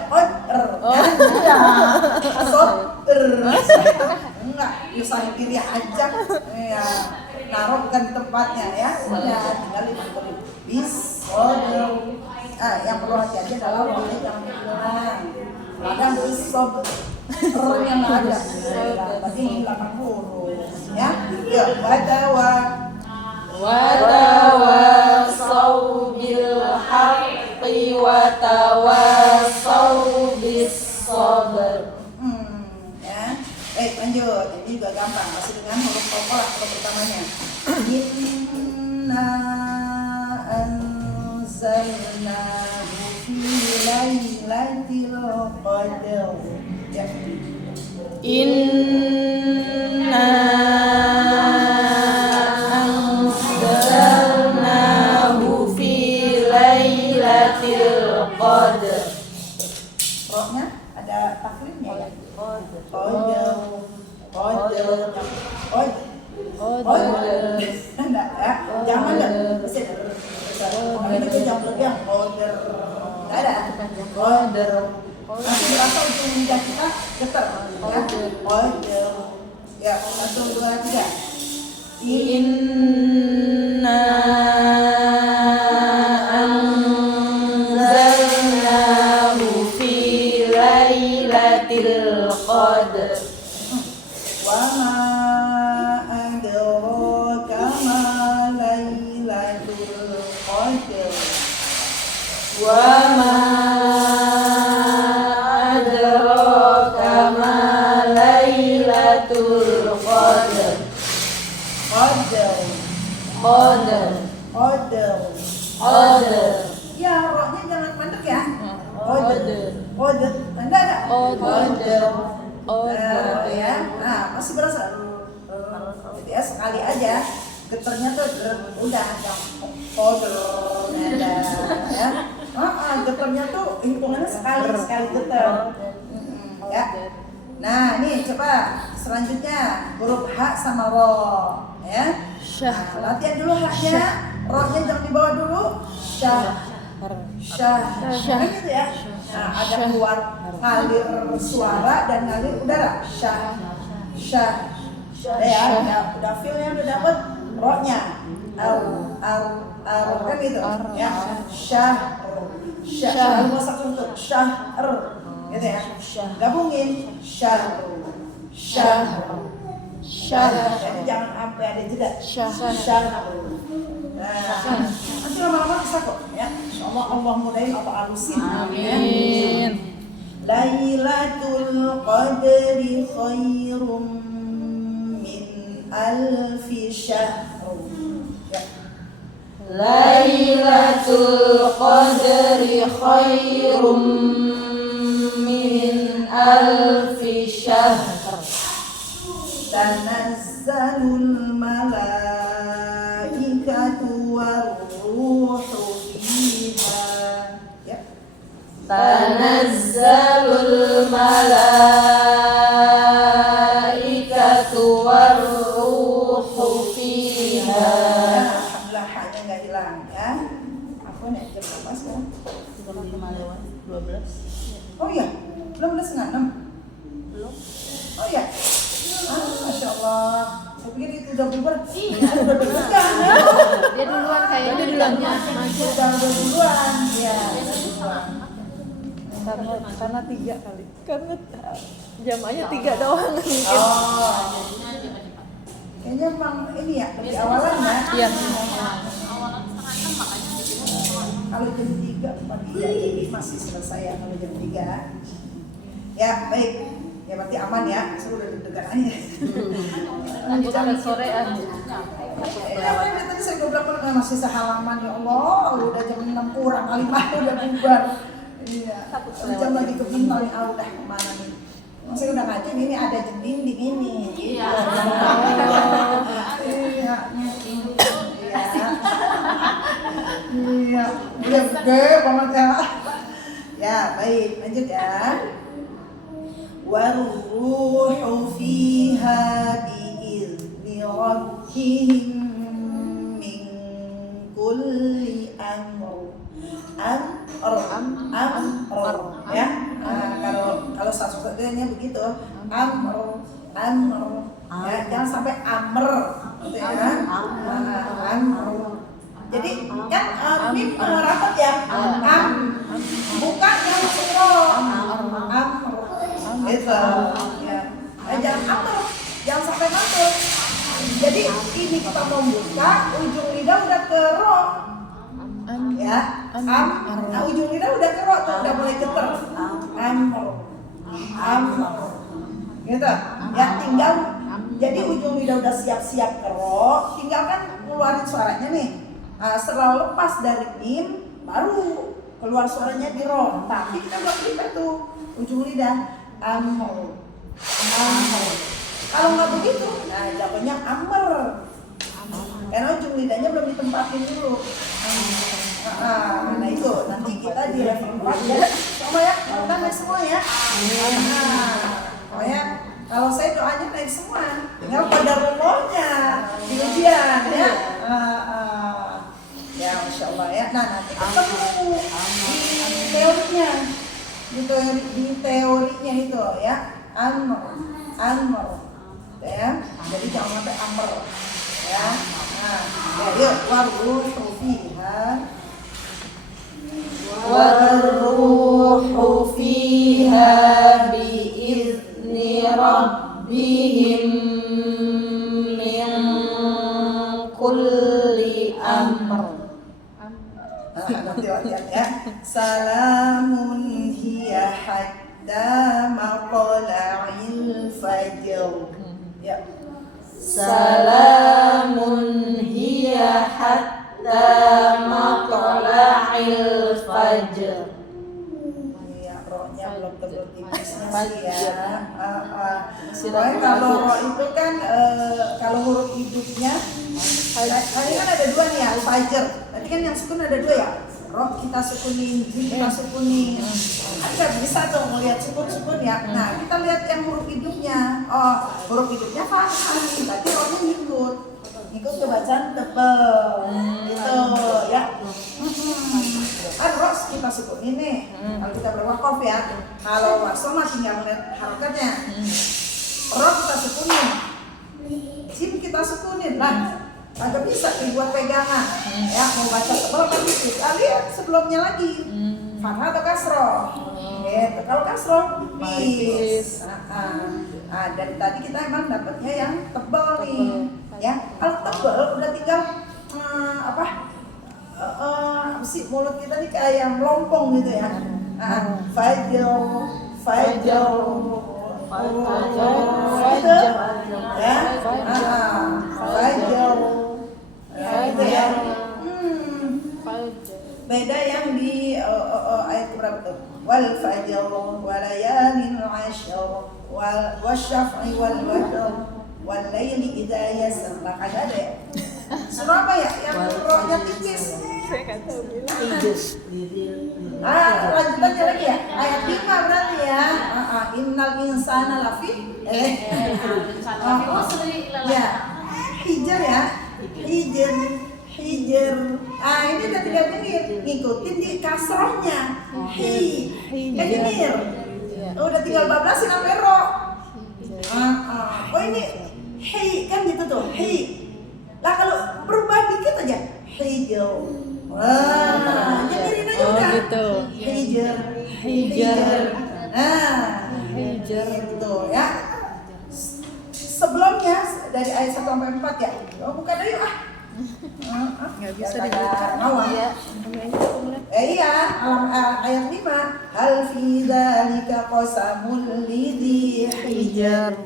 Enggak, usahain diri aja. Ya, naruh bukan di tempatnya ya. Udah, tinggal dipanggil bis. Yang perlu hati-hati adalah boleh jangan diulang. Kadang bis yang nggak ada. Berarti 8 huruf. Ya, yuk badawa. Watawassaw bil haqqi watawassaw bis sabr. Ya. Lanjut. Ini juga gampang, masih dengan huruf qalqalah huruf pertamanya. Inna anzalnahu fi lailatul qadar. Ya. Inna anzalnahu fi lailatul qadar. Rohnya ada taklifnya ya. Enggak ya, jangan ada. Itu jangan lebih yang order. Enggak ada. Order. Nanti berasa ujung lidah kita getar. Order. Ya, 1, 2, 3. Inna anzalnahu fi lailatul qadar. Wa ma adraka ma lailatul qadar. Wa ma adraka ma lailatul qadar. Qadar. Ya, rohnya jangan mandek ya. Qadar. Enggak ada. Ya. Nah, masih berasa. Jadi ya sekali aja geternya tuh udah qadar ada ya. Geternya tuh hitungannya sekali geter. Ya. Nah, ini coba selanjutnya huruf H sama Ro ya. Nah, latihan dulu H-nya, Ro-nya jangan dibawa dulu. Syah. Kan gitu ya. Nah, ada keluar ngalir suara dan ngalir udara. Syah. Udah feel-nya udah dapet. Ro-nya. Kan gitu ya. Syah. Lalu masak untuk syahr. Gitu ya. Gabungin syahr. Jadi jangan sampai ada jeda. Syahr. Nah, nanti lama-lama bisa kok ya. Insyaallah Allah mudahin apa alusin. Amin. Lailatul qadri khairum min alfi syahr. Ya. Lailatul qadri khairum min alfi syahr. Tanazzalul malaikatu warruhu fiha. Ya. Tanazzalul malaikatu warruhu fiha. Alhamdulillah hanya nggak hilang ya. Aku nih jam berapa sekarang? 5 lewat 12. Oh iya, belum 12.06. Belum. Oh iya. Masya Allah. Saya pikir itu udah bubar. Iya. Udah deg-degan. Dia duluan kayaknya jamnya masih. Udah duluan. Ya. Karena 3 kali. Karena jamnya 3 doang mungkin. Oh. Kayaknya emang ini ya lebih awalan ya. Iya. Awalan Kalau jam 3, 4, jadi masih selesai ya kalau jam 3. Ya, baik. Ya berarti aman ya. Saya udah deg-degan aja. Nanti sampai sorean. Ya, tadi saya 12 menit masih sehalaman ya Allah. Udah jam 6 kurang kali mah udah bubar. Iya. Jam lagi ke bintang nih. Udah kemana nih? Saya udah ngaji ini ada jam dinding ini. Iya. Iya. Iya. Udah gede banget ya. Ya, baik. Lanjut ya. Waruhu fiha bi'izni rabbihim min kulli amr. Amr ya. Kalau sasuknya begitu. Amr. Ya, jangan sampai amr gitu ya. Amr. Jadi kan mim rapat ya. Bukan yang semua. Amr. Gitu. Ya. Jangan amr, jangan sampai masuk. Jadi ini kita mau buka, ujung lidah udah ke ro. Ya. Nah, ujung lidah udah ke ro tuh, udah mulai geter. Amr. Gitu. Ya, tinggal jadi ujung lidah udah siap-siap ke ro, tinggal kan keluarin suaranya nih. Setelah lepas dari mim baru keluar suaranya di ro. Tapi kita belum prepare tuh ujung lidah. Amr. Kalau nggak begitu, nah jawabannya amr. Karena ujung lidahnya belum ditempatin dulu. Nah itu nanti kita di level 4 ya. Sama ya, kita naik semua ya. Pokoknya kalau saya doanya naik semua. Tinggal pada rumahnya di ujian ya. Ya Masya Allah ya. Nah nanti ketemu di teorinya. Di teorinya itu ya. Amr. Ya. Jadi jangan sampai amr. Ya. Nah, ya yuk waruhu fiha. Waruhu fiha bi'izni rabbihim min kulli amr. Nanti latihan ya. Salamun hiya hatta matla'il fajr. Ya. Salamun hiya hatta matla'il fajr. Ya, rohnya belum tebel tipisnya sih ya. Pokoknya kalau roh itu kan kalau huruf hidupnya tadi kan ada dua nih ya, fajr. Tadi kan yang sukun ada dua ya. Roh kita sukunin, jim kita sukunin. Kan bisa tuh melihat sukun-sukun ya. Nah kita lihat yang huruf hidupnya. Oh huruf hidupnya fathah nih, berarti rohnya ngikut ke bacaan tebel. Gitu ya. Kan roh kita sukunin nih. Kalau kita berwakaf ya. Kalau wasol mah tinggal melihat harokatnya. Roh kita sukunin, jim kita sukunin lah. Agak bisa dibuat pegangan, ya mau baca tebal kan bisa lihat sebelumnya lagi, fathah atau kasroh, gitu. Kalau kasroh bis. Dan tadi kita emang dapatnya yang tebal nih, ya. Kalau tebal udah tinggal apa sih mulut kita nih kayak yang melompong gitu ya. Fajr, gitu, ya. Fajr. Gitu ya. Beda yang di ayat berapa tuh? Wal fajr wa layalin 'ashr wal wasyaf'i wal watr wal laili idza yasr. Lah kagak ada ya. Surah apa ya yang rohnya tipis? Saya nggak tahu bilang. Lanjutannya lagi ya. Ayat 5 berarti ya. Innal insana lafi ya. Hijr ya. Hijr. Ini udah tinggal ngikutin di kasrohnya. Nyengir. Udah tinggal bablasin sampai ro. Oh ini kan gitu tuh. Lah kalau berubah dikit aja. Hijr. Nyengirin aja udah. Gitu. Hijr. Gitu ya. Sebelumnya dari ayat 1 sampai 4 ya. Buka deh yuk Nggak bisa dibuka. Ngawang. Iya. Iya, ayat 5. Hal fi dzalika qasamul lidhi hijr.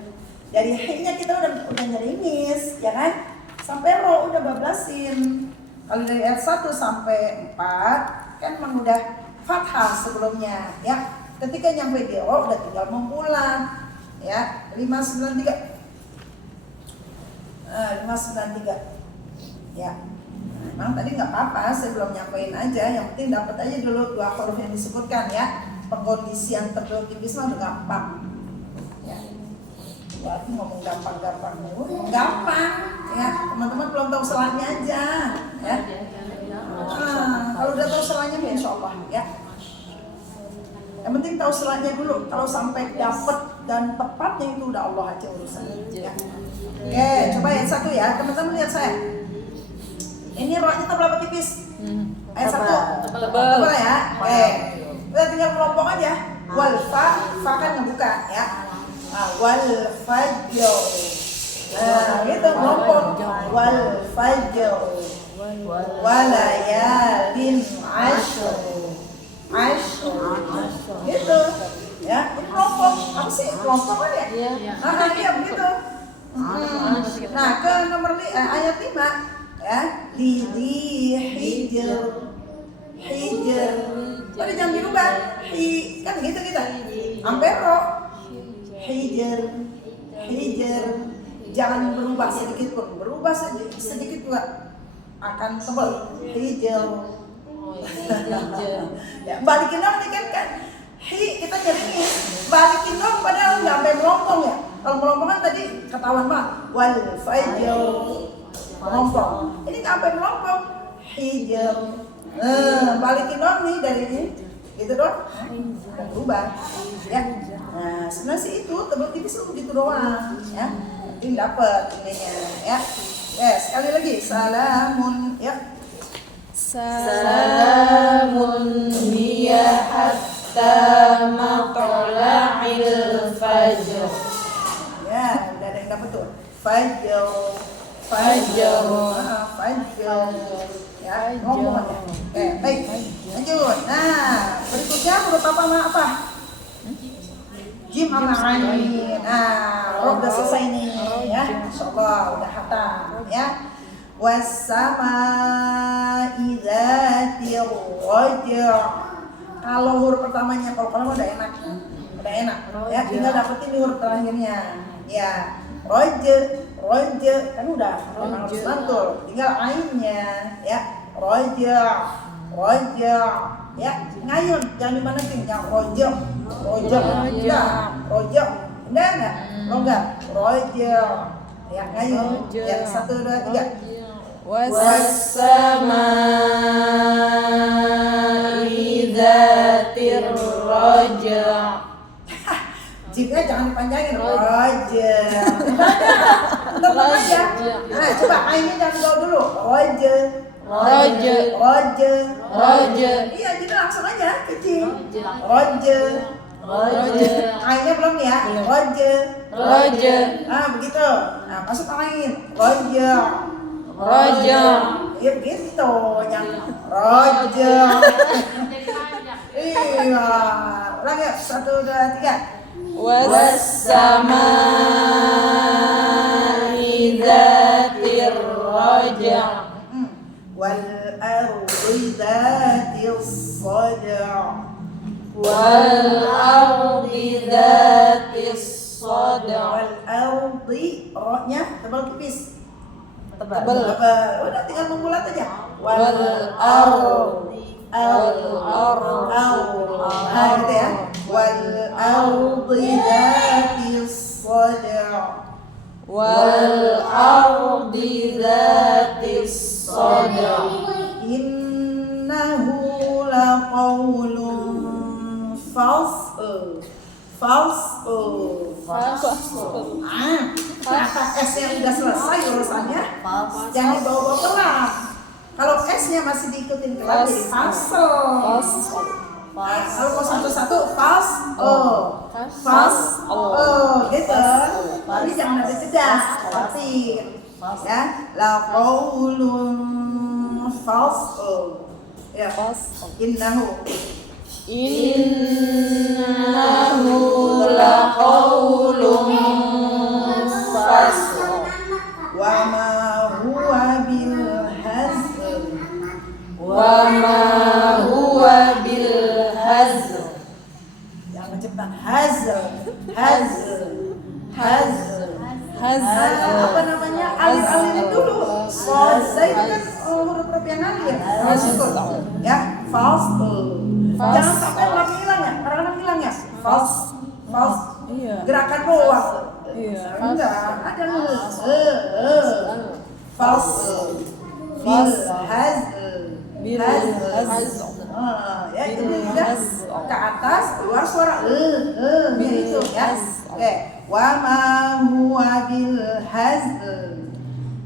Dari hi-nya kita udah nyerimis, ya kan? Sampai ro udah bablasin. Kalau dari ayat 1 sampai 4 kan memang udah fathah sebelumnya, ya. Ketika nyampe di ro udah tinggal membulat, ya. 593. 593. Ya. Memang tadi nggak apa-apa, saya belum nyampein aja. Yang penting dapat aja dulu 2 huruf yang disebutkan, ya. Pengkondisian tebel tipis mah udah gampang. Ya. Berarti ngomong gampang-gampang mulu, gampang. Ya, teman-teman belum tahu selanya aja, ya. Kalau udah tahu selanya, insya Allah, ya. Yang penting tahu selanya dulu. Kalau sampai dapat dan tepatnya itu udah Allah aja urusan. Ya. Oke, coba ayat 1 ya, teman-teman lihat saya. Ini rohnya tebal apa tipis? Ayat 1 tebal ya. Oke, kita tinggal kelompok aja. Wal fa kan ngebuka ya. Wal fajr. Nah, gitu kelompok. Wal fajr. Walayalin ashr. Gitu. Ya, ini kelompok. Apa sih kelompok kan ya? Iya begitu. Nah, ke nomor ayat 5 ya, lidhi hijr. Pada jangan dirubah. Kan gitu kita. Ampero. Hijr. Jangan berubah sedikit pun. Berubah sedikit juga akan tebal. Hijr. Ya, balikin dong nih kan. Kita jadi balikin dong padahal nggak sampai melompong ya. Kalau melompong kan tadi ketahuan banget. Wal fajr. Melompong. Ini nggak sampai melompong. Hijr. Balikin dong nih dari ini. Gitu dong. Berubah. Ya. Nah, sebenarnya sih itu tebal tipis itu begitu doang. Ya. Nanti dapat ininya. Ya. Sekali lagi. Salamun. Ya. Salamun hiya hatta matla'il fajr. Ya, udah ada yang dapat tuh. Fajr. Ya, ngomong aja. Baik. Lanjut. Nah, berikutnya huruf apa sama apa? Jim sama ain. Nah, roh udah selesai nih ya. Insyaallah udah hatam ya. Was-sama'i dzatir raj'. Kalau huruf pertamanya kalau udah enak ya, tinggal dapetin huruf terakhirnya ya. Raj kan udah harus mantul, tinggal ainnya ya. Raj ya, ngayun jangan dimanakin yang rojok enggak enggak rojok ya, ngayun ya. 1 2 3. Was-sama'i dzatir raj'. Jibnya jangan dipanjangin. Roger. Tetap aja. Nah, coba ainnya jangan dibawa dulu. Roger. Iya, jadi langsung aja kecil. Roger. Ainnya belum nih ya. Roger. Ah, begitu. Nah, masuk ain. Roger. Iya begitu, yang Roger. Iya, ulang ya. 1 2 3. Was-sama'i dzatir raj'. Wal ardi dzatis sad'a. Wal ardi ro-nya tebal tipis. tebal. Udah tinggal membulat aja. Wal ardi gitu ya. Wal ardi dzatis sad'a. Innahu laqawlun fasl. Kata S yang udah selesai urusannya, jangan dibawa-bawa kelam. Kalau S-nya masih diikutin kelam jadi fasl. Kalau mau satu-satu gitu. Tapi jangan ada jeda. Seperti ya, laqawlun fasl. Ya. Fasl. Innahu. Innahu laqawlun fasl. Wa ma huwa bil hazl. Wa ma huwa bil hazl. Yang menciptakan hazl. Apa namanya? Alir-alirin dulu. Saya itu kan huruf-huruf yang alir. Ya, fasl. Jangan sampai lagi hilang ya. Kadang-kadang hilang ya. Fasl. Iya. Gerakan doang. Iya. Enggak, ada fasl. Bil hazl. Ya itu juga ke atas keluar suara gitu ya. Oke, wa ma huwa bil hazl.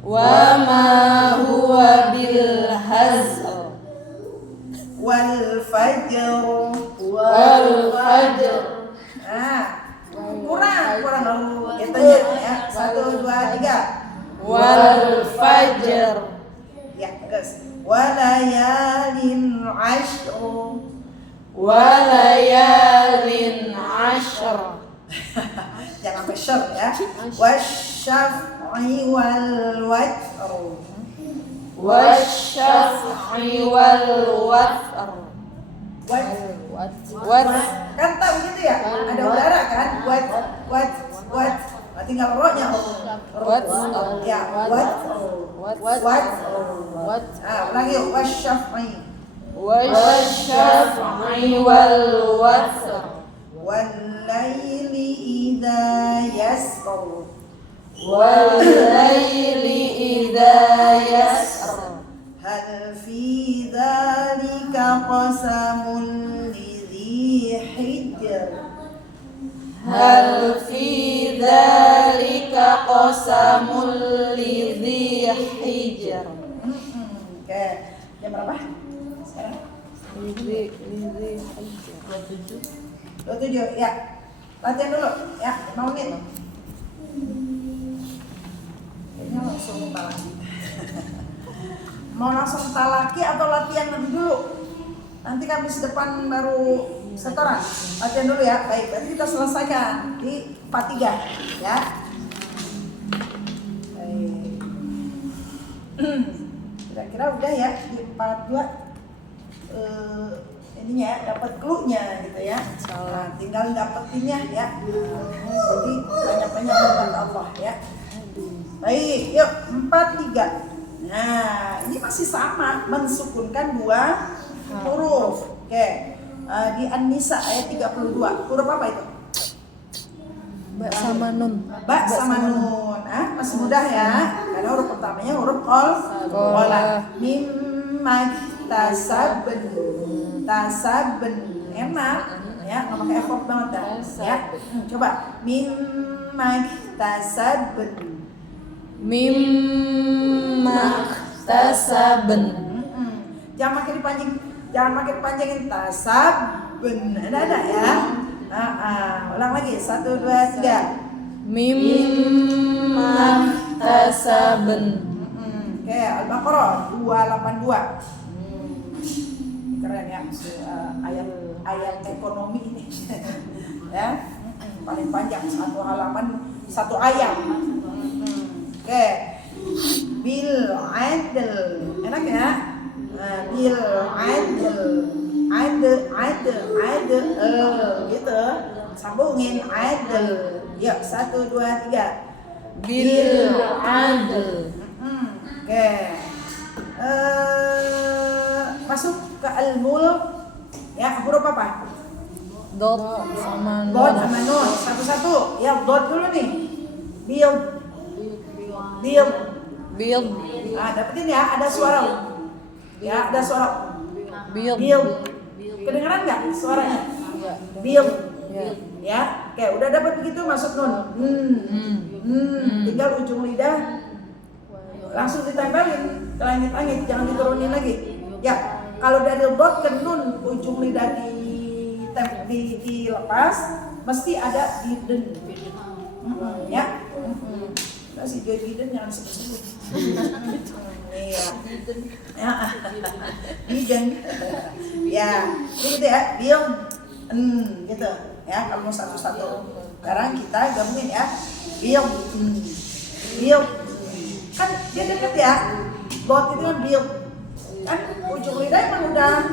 Wa ma huwa bil hazl. Wal fajr. Wal fajr. Nah, kurang lalu kitanya ya. 1, 2, 3. Wal fajr. Ya, terus. Walayalin ashr. Walayalin ashr. Jangan besar ya. Wasyaf'i wal watr. Wasyaf'i wal watr. Kan tahu gitu ya? Ada udara kan? Wat. Tinggal ro-nya. Ya, wat. Lagi wasyaf'i. Wasyaf'i wal watr. Wal-laili idza yasr. Wal-laili idza yasr. Hal fi dzalika qasamun lidzi hijr. Hal fi dzalika qasamun lidzi hijr. Oke, jam berapa sekarang? Lidzi hijr. 27 ya. Latihan dulu ya, 5 menit. Kayaknya langsung talaki. Mau langsung talaki atau latihan dulu? Nanti Kamis depan baru setoran. Latihan dulu ya. Baik, berarti kita selesaikan di part 3 ya. Baik. Kira-kira udah ya di part 2 ininya ya, dapat clue-nya gitu ya. Nah, tinggal dapetinnya ya. Jadi banyak-banyak berkat Allah ya. Baik, yuk 4-3. Nah, ini masih sama, mensukunkan 2 huruf. Oke. Di An-Nisa ayat 32. Huruf apa itu? Ba sama nun. Ba sama nun. Masih mudah ya. Karena huruf pertamanya huruf qala. Mim maktasabun. Tasabun. Enak ya, enggak pakai effort banget dah. Ya. Coba mim maktasabun. Mim maktasabun. Jangan makin dipanjangin tasabun. Ada ya. Ulang lagi 1, 2, 3. Mim maktasabun. Oke, Al-Baqarah 282. Keren ya, ayat ekonomi ini. Ya. Paling panjang, 1 halaman, 1 ayat. Oke. Bil adl. Enak ya? Bil adl. Adl gitu. Sambungin adl. Yuk 1, 2, 3. Bil adl. Oke. Masuk ke al-mulk. Ya, huruf apa? Dot sama nun. Dot sama nun. Satu-satu. Ya, dot dulu nih. Build. Build. Dapetin ya, ada suara. Ya, ada suara. Build. Kedengeran nggak suaranya? Build. Ya. Ya, oke, udah dapat begitu masuk nun. Tinggal ujung lidah langsung ditempelin ke langit-langit, jangan diturunin lagi. Ya, kalau dari dot ke nun ujung lidah dilepas, mesti ada biden. Ya. Si Joy Biden jangan disebut-sebut. Iya. Ya, bijen. Ya, gitu ya. Biong, gitu. Ya, kalau mau satu-satu. Sekarang kita gabungin ya. Biong, biong. Kan dia deket ya. Bot itu kan biong. Kan ujung lidah emang udah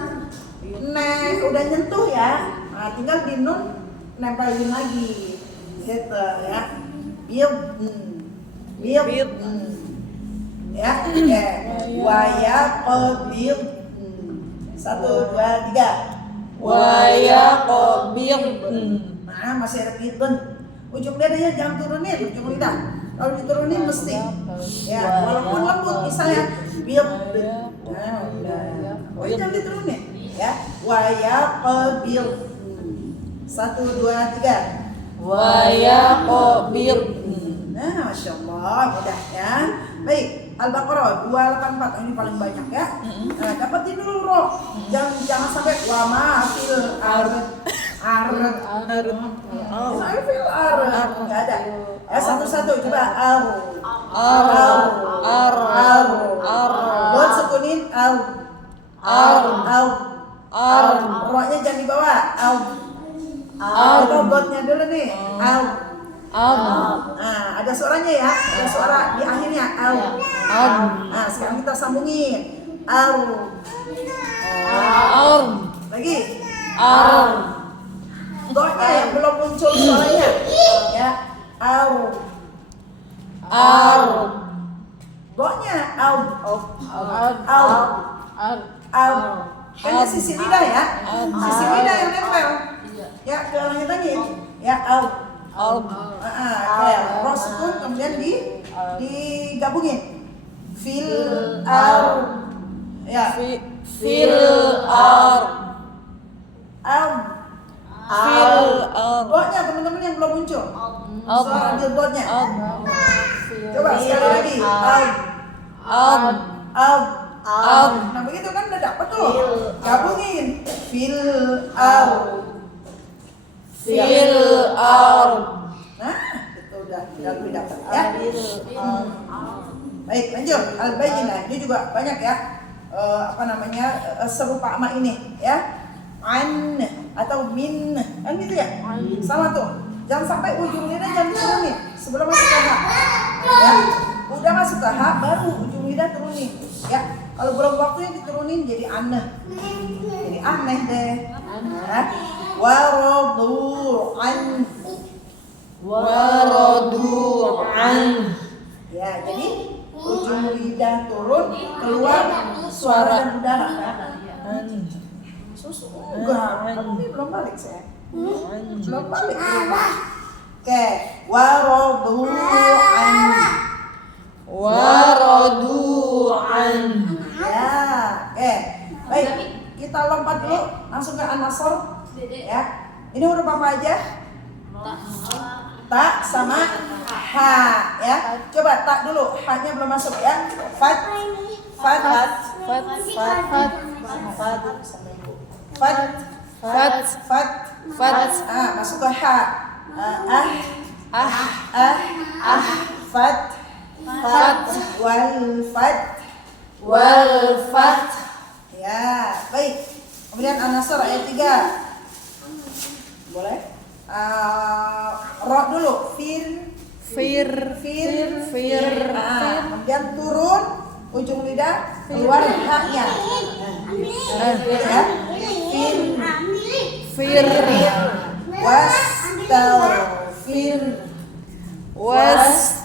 nyentuh ya. Nah, tinggal di nun nempelin lagi. Gitu ya. Biong, biong. Ya, oke. Waya qabil. 1, 2, 3. Waya qabil. Nah, masih ada pidun. Ujung lidahnya jangan turunin, ujung lidah. Kalau diturunin mesti. Ya, walaupun lembut misalnya bil. Nah, udah. Oh, jangan diturunin. Ya, waya qabil. 1, 2, 3. Waya qabil. Nah, Masya Allah, mudah ya. Baik, Al-Baqarah 284, ini paling banyak ya. Nah, dapetin dulu roh. Jangan sampai wa ma fil ard. Fil ard. Enggak ada. Ya, satu-satu coba al. Buat sukunin al. Rohnya jangan di bawah. Kita buatnya dulu nih. Nah, ada suaranya ya, ada suara di akhirnya al. Nah, sekarang kita sambungin lagi doanya yang belum muncul suaranya ya doanya kan sisi lidah ya, sisi lidah yang nempel ya ke langit-langit ya roh sukun kemudian digabungin fil ya Fil doanya teman-teman yang belum muncul suara billboardnya coba sekali lagi nah begitu kan udah dapet tuh gabungin fil nah itu udah lebih dapat ya. Baik lanjut al-bayyinah ini juga banyak ya serupa sama ini ya an atau min kan gitu ya sama tuh jangan sampai ujung lidah jangan turunin sebelum masuk ke ha ya udah masuk ke ha baru ujung lidah turunin ya kalau belum waktunya diturunin jadi aneh deh ya waradu'an ya jadi ujung lidah turun keluar suara dan udara susu enggak tapi belum balik saya belum balik oke waradu'an ya oke baik kita lompat dulu langsung ke an-nasr ya ini huruf apa aja ta sama ha ya coba ta dulu ha-nya belum masuk ya fat masuk ke ha fat wal fat ya baik kemudian an-nasr ayat 3 boleh roh dulu kemudian turun ujung lidah keluar haknya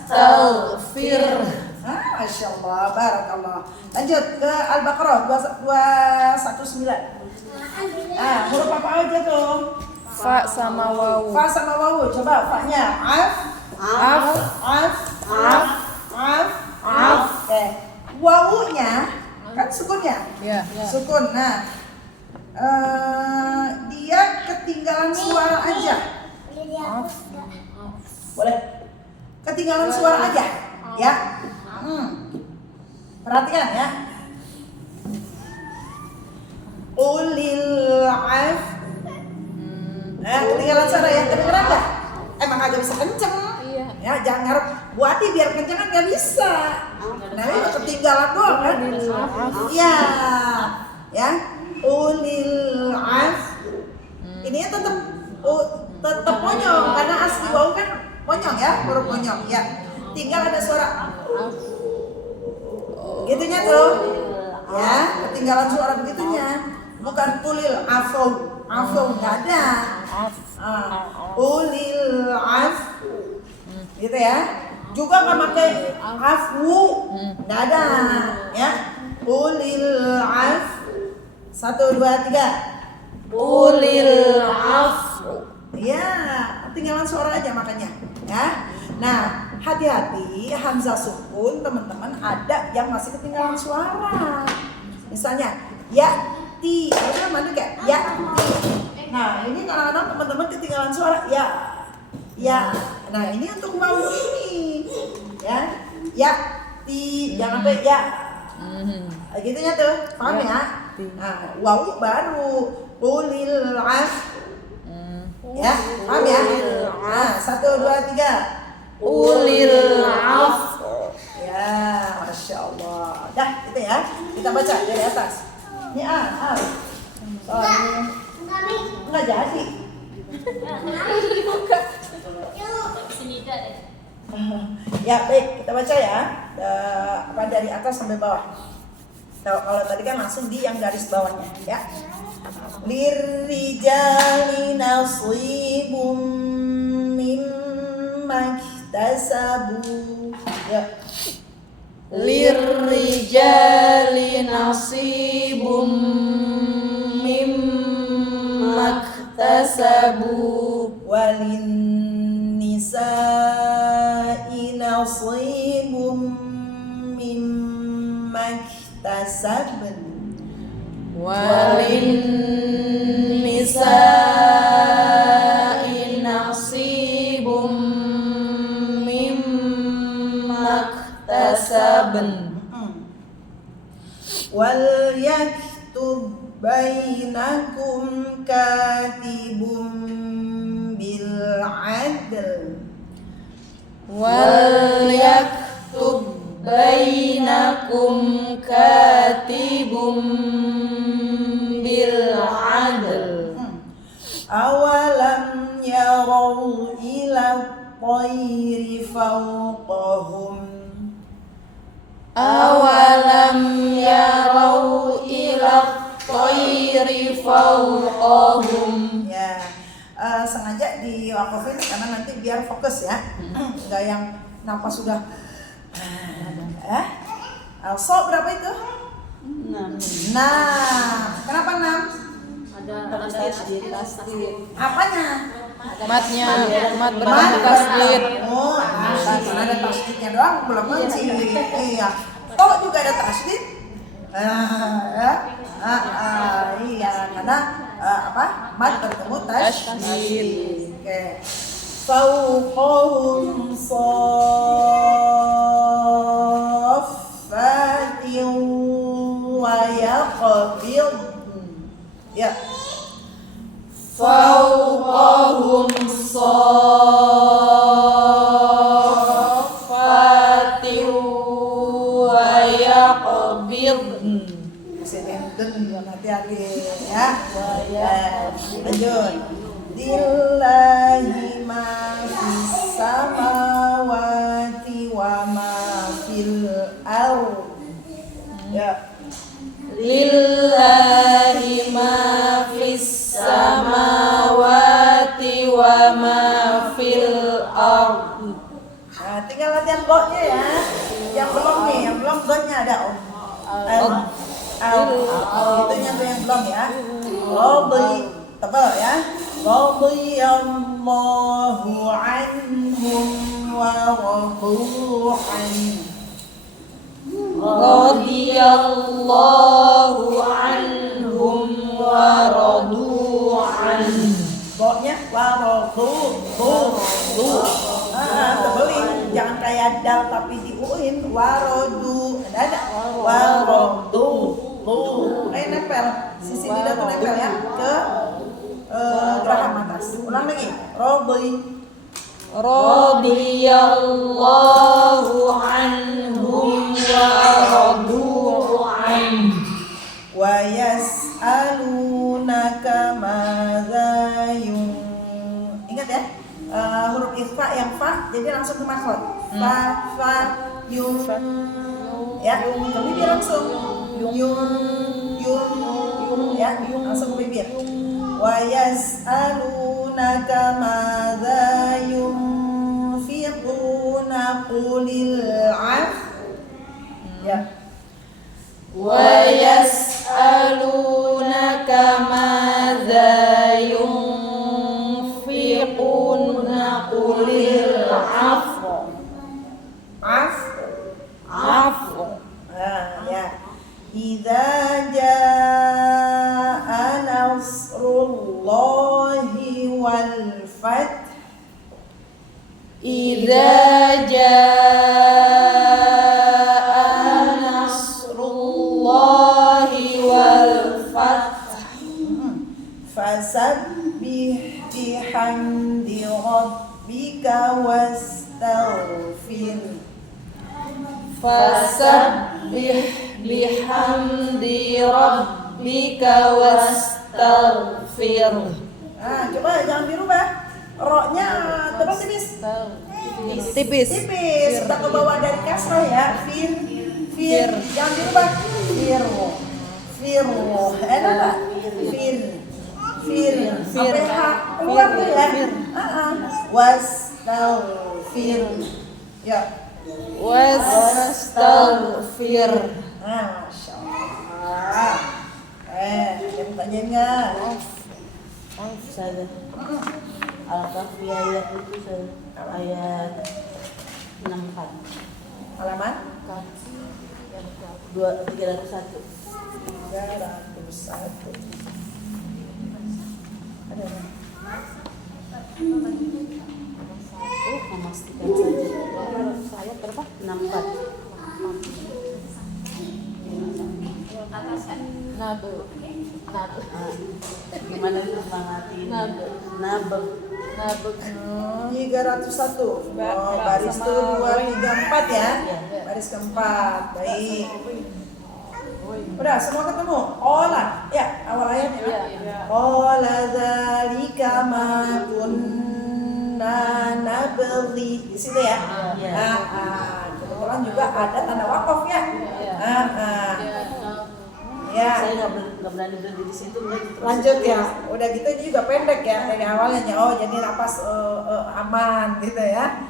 wastaghfir Masya Allah, barakallah. Lanjut ke Al-Baqarah 219. Huruf apa aja tuh? Fa sama wawu. Coba fa-nya Oke. Wawunya kan sukunnya. Ya. Sukun. Nah, dia ketinggalan suara aja. Boleh. Ketinggalan suara aja, ya. Perhatikan ya. Ulil af. Ketinggalan suara ya, kedengeran nggak? Emang agak bisa kenceng. Iya. Ya, jangan ngarep buati biar kenceng kan nggak bisa. Nah, ini ketinggalan ketinggalan doang kan? Iya. Ya. Ulil af. Ininya tetap monyong karena asli wau kan monyong ya, huruf monyong ya. Tinggal ada suara gitunya tuh. Ya, ketinggalan suara begitunya. Bukan ulil afau. Afau enggak ada. Ulil af. Gitu ya. Juga nggak pakai afu. Enggak ada ya. Ulil af. 1 2 3. Ulil af. Ya, ketinggalan suara aja makanya ya. Nah, hati-hati hamzah sukun teman-teman ada yang masih ketinggalan suara. Misalnya ya ti, harusnya mana kayak ya ti. Nah, ini kadang-kadang teman-teman ketinggalan suara ya. Ya. Nah, ini untuk wau ini. Ya ti, jangan sampai ya. Gitunya tuh, paham ya? Nah, wau baru ulil af. Ya, paham ya? Nah, 1 2 3. Ulil af. Ya, Masya Allah. Dah, itu ya. Kita baca dari atas. Ini A. Soalnya nggak jadi. Ya, baik. Kita baca ya. Dari atas sampai bawah. Kalau tadi kan langsung di yang garis bawahnya, ya. Lirrijali nasibum mimma iktasabu. Ya. Lirrijali nasibum mimma iktasabu Walin nisa'i nasibum mimma iktasabun. walin nisa'i nasibum mimma iktasaban Wal yaktub bainakum katibum bil adl. wal yaktub bainakum katibum bil adl Awalam yarau ila tayri fawqahum. awalam yarau ila tayri fawqahum. Ya, sengaja diwakafin karena nanti biar fokus ya. Enggak yang napas sudah. So berapa itu? 6. Nah, kenapa 6? Ada tasdid. Apanya? Matnya, mat Mat berbentuk tasdid. Oh, karena ada tasdidnya doang belum kunci. Iya. Toh juga ada tasdid. Iya, karena mat bertemu tasdid. Oke. Fauqahum saffatin wa yaqbid. Ya. Fawqahum saffatin wa yaqbid. Hati-hati ya. Lanjut. Lillahi ma fis samawati wa ma fil ardh. Ya. Lillahi ma fis samawati wa ma fil ardh. Nah, tinggal latihan bloknya ya. Yang belum nih, yang belum bloknya ada om. Itunya tuh yang belum ya. Radhi, tebal ya. Radhiyallahu anhum wa radu anhu. Radhiyallahu anhum wa radu anhu. Bloknya wa radu. Tebelin, jangan kayak dal tapi diuin. Warodu, ada warodu. Nempel, sisi lidah tuh nempel ya ke geraham atas. Ulang lagi. Radhiyallahu anhum wa radu yang fa, jadi langsung ke makhraj. Fa, yum, ya, ke bibir langsung. Yum, ya, langsung ke bibir. Wa yas'alunaka madza yunfiquna qulil 'af. Ya. Wa yas'alunaka madza yunfiquna qulil 'afwa. Ya. Idza jaa nasrullahi wal fath. Idza jaa nasrullahi wal fath. Fasabbih bihamdi rabbika wastaghfir. Fasabbih bihamdi rabbika wastaghfir. Nah, coba jangan dirubah. Ro-nya tebal tipis. Tipis. Sudah ke bawah dari kasrah ya. Fir. Jangan dirubah. Fir. Enak tak? Fir. Sampai H keluar tuh ya. Wastaghfir. Ya. Wastaghfir. Nah, Masya Allah. Dia tanya enggak? Ustazah. Al-Kahfi ayat itu ayat 64. Halaman 301. 301. Ada apa? Memastikan saja. Ayat berapa? 64. Atas kan. Gimana itu semangatin? Nabeg. 301. Baris tuh 2, 3, 4 ya. Baris keempat. Baik. Udah semua ketemu. Qala. Ya, awal ayatnya. Qala dzalika ma kunna nabghi. Di situ ya. Kebetulan juga ada tanda wakaf ya. Ya. Saya nggak berani berhenti di situ. Lanjut ya. Udah gitu juga pendek ya dari awalnya. Oh, jadi napas aman gitu ya.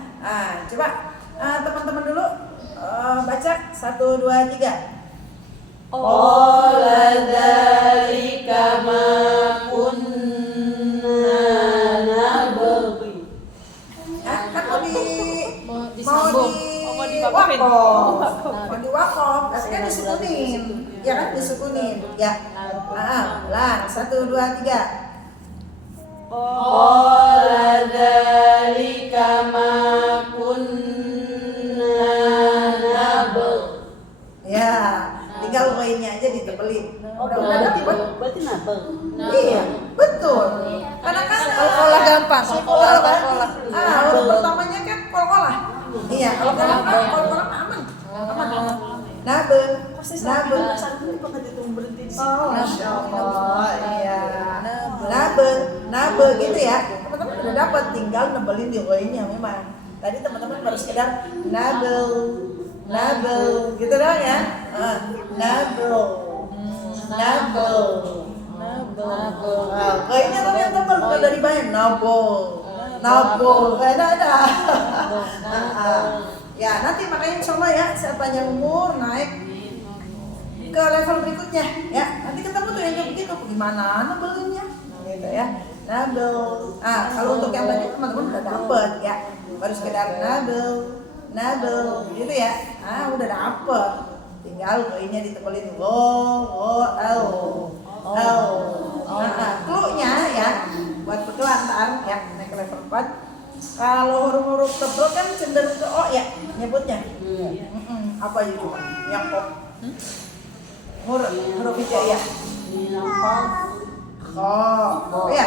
Coba teman-teman dulu baca 1, 2, 3. Qala dzalika ma kunna nabghi. Kan mau disambung. mau di diwakafin. mau di wakaf. Tapi kan disukunin. Ya kan disukunin. Ya. Ulang 1, 2, 3. Qala dzalika ma kunna nabghi. Ya, tinggal poinnya aja ditebelin. Udah dapet. Berarti nabeg. Iya, betul. Karena kan Kolkolah gampang. Kolkolah. huruf pertamanya kan kolkolah. Iya, kalau kolkolah aman. Nabe. Berhenti di situ. Oh, Masya Allah. Iya. Nabe gitu ya. Teman-teman udah dapat, tinggal nebelin di poinnya memang. Tadi teman-teman baru sekedar nabel gitu doang ya. Nabel. Kayaknya tuh yang tebal bukan dari banyak. Nabel. Ada. Ya nanti makanya insya Allah ya, saya panjang umur naik ke level berikutnya ya. Nanti ketemu tuh yang kayak begitu, gimana nabelinnya gitu ya. Nabel. Kalau untuk yang tadi teman-teman udah dapet ya, baru sekedar nabel gitu ya. Udah dapet, tinggal poinnya ditebelin clue-nya ya buat berkelantar ya naik ke level 4. Kalau huruf-huruf tebel kan cenderung ke O ya nyebutnya. Apa aja coba yang O? Huruf hijaiyah. Kho ya.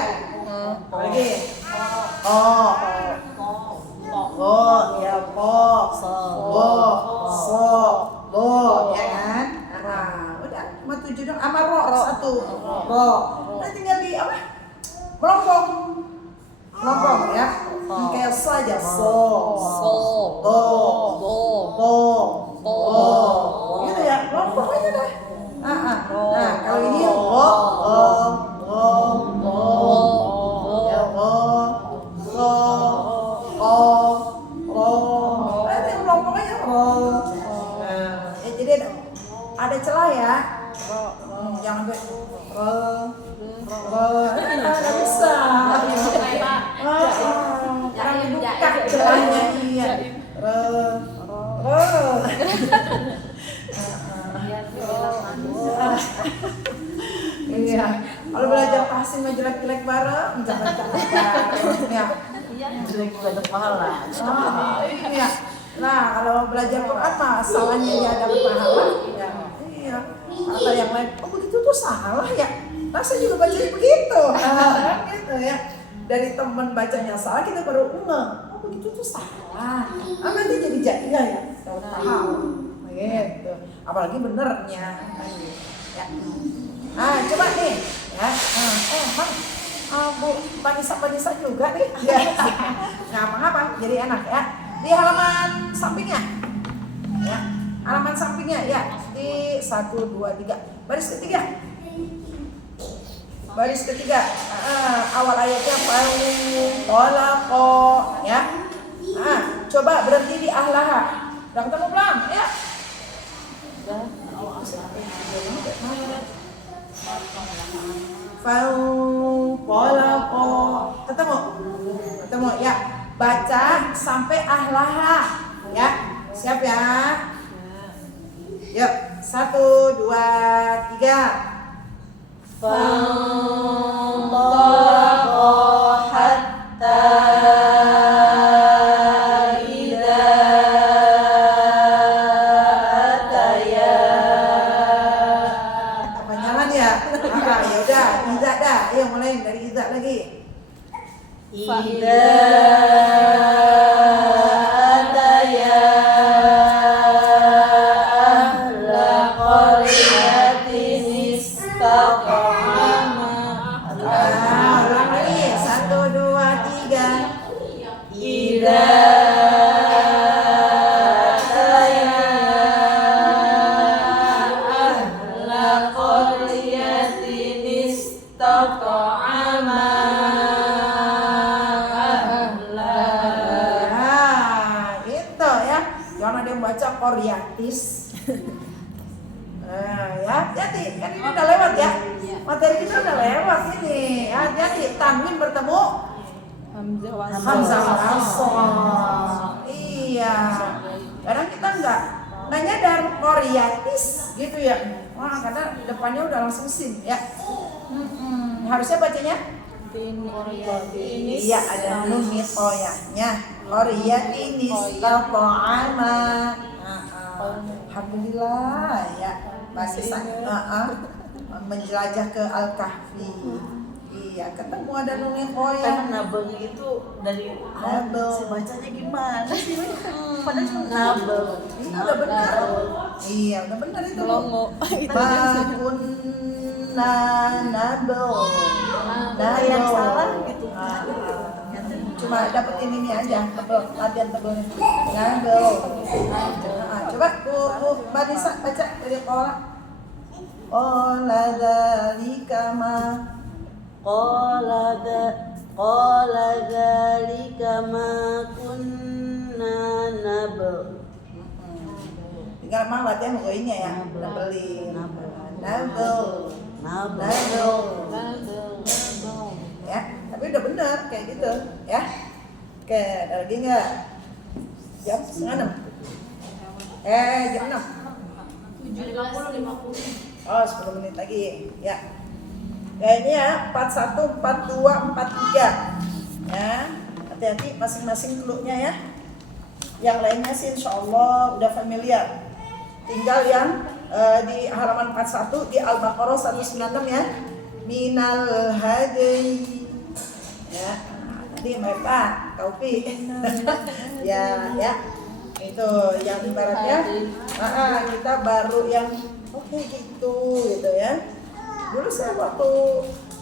Lagi ya bo ya kan. Udah cuma 7 dong sama ro 1 ro. Nah tinggal di apa? Melompong ya. Kayak so aja. So. So. To. Bo. To. Ko. Gitu ya. Kelompok aja dah. Nah, kalau ini ya ya nanti kelompok aja jadi ada celah ya. Jangan nggak bisa. Orang dibuka celahnya iya. Iya, kalau belajar passing mah jelek-jelek bareng, jangan bareng ya. Jelek juga ada pahala. Iya. Nah, kalau belajar Quran mah salahnya ya dapat pahala. Ya. Iya. Atau yang lain, oh begitu tuh salah ya. Nah, saya juga bacanya begitu. Gitu ya. Dari teman bacanya salah kita baru oh begitu tuh salah. Nanti jadi ya. Tahu tahu. Gitu. Apalagi benernya. Ya. Ah, coba nih, ya. Bu Vanessa juga nih. Nggak apa-apa, jadi enak ya. Di halaman sampingnya, ya. Halaman sampingnya ya. Di 1, 2, 3. Baris ketiga. Baris ketiga. Awal ayatnya Falaqo, ya. Nah, coba berhenti di ahlaha. Udah ketemu belum? Ya. Falaqo. Ketemu ya. Baca sampai ahlaha ya. Siap ya? Yuk, 1, 2, 3. Fanṭalaqa hatta idza ataya. Kepanjangan ya? Ya udah, Iza dah. Ayo mulai dari Iza lagi. Idza ataya ahla qaryatin istaqama. Ulang lagi. 1, 2, 3. Idza ataya ahla qaryatin istaqama. Itu ya. Jangan ada yang baca Koryatis. Ya, hati-hati. Kan ini udah lewat ya. Materi kita udah lewat ini. Hati-hati. Tanwin bertemu Hamzah Wasol. Iya. Kadang kita nggak nyadar Koryatis gitu ya. Wah, karena depannya udah langsung sin ya. Harusnya bacanya iya, ada nun mitoyahnya. Koryatin istaqama. Alhamdulillah ya. Masih menjelajah ke Al-Kahfi. Iya, ketemu ada nun mitoyah. Karena nabeng itu dari Nabeng. si bacanya gimana sih? Padahal cuma nabeng. Ini udah benar. Iya, udah benar itu. Melongo. Makunna nabel. Nah, yang salah gitu. Cuma dapetin ini aja, latihan tebel. Nabel. Coba Bu Vanessa baca dari Qala. Qala dzalika ma Qala dzalika ma kunna nabel. tinggal mah latihan goinya ya. Nabelin. Nabel. Ya, tapi udah benar kayak gitu ya. Oke, ada lagi nggak? Jam 5:30. Jam 6. 17.50. Oh, 10 menit lagi ya. Ya ini ya 41, 42, 43 ya. Hati-hati masing-masing clue-nya ya. Yang lainnya sih insya Allah udah familiar. Tinggal yang di halaman 41 di Al-Baqarah 196 ya. Minal hadi ya. Nanti mereka Taufik ya itu yang ibaratnya kita baru yang oke gitu ya. Dulu saya waktu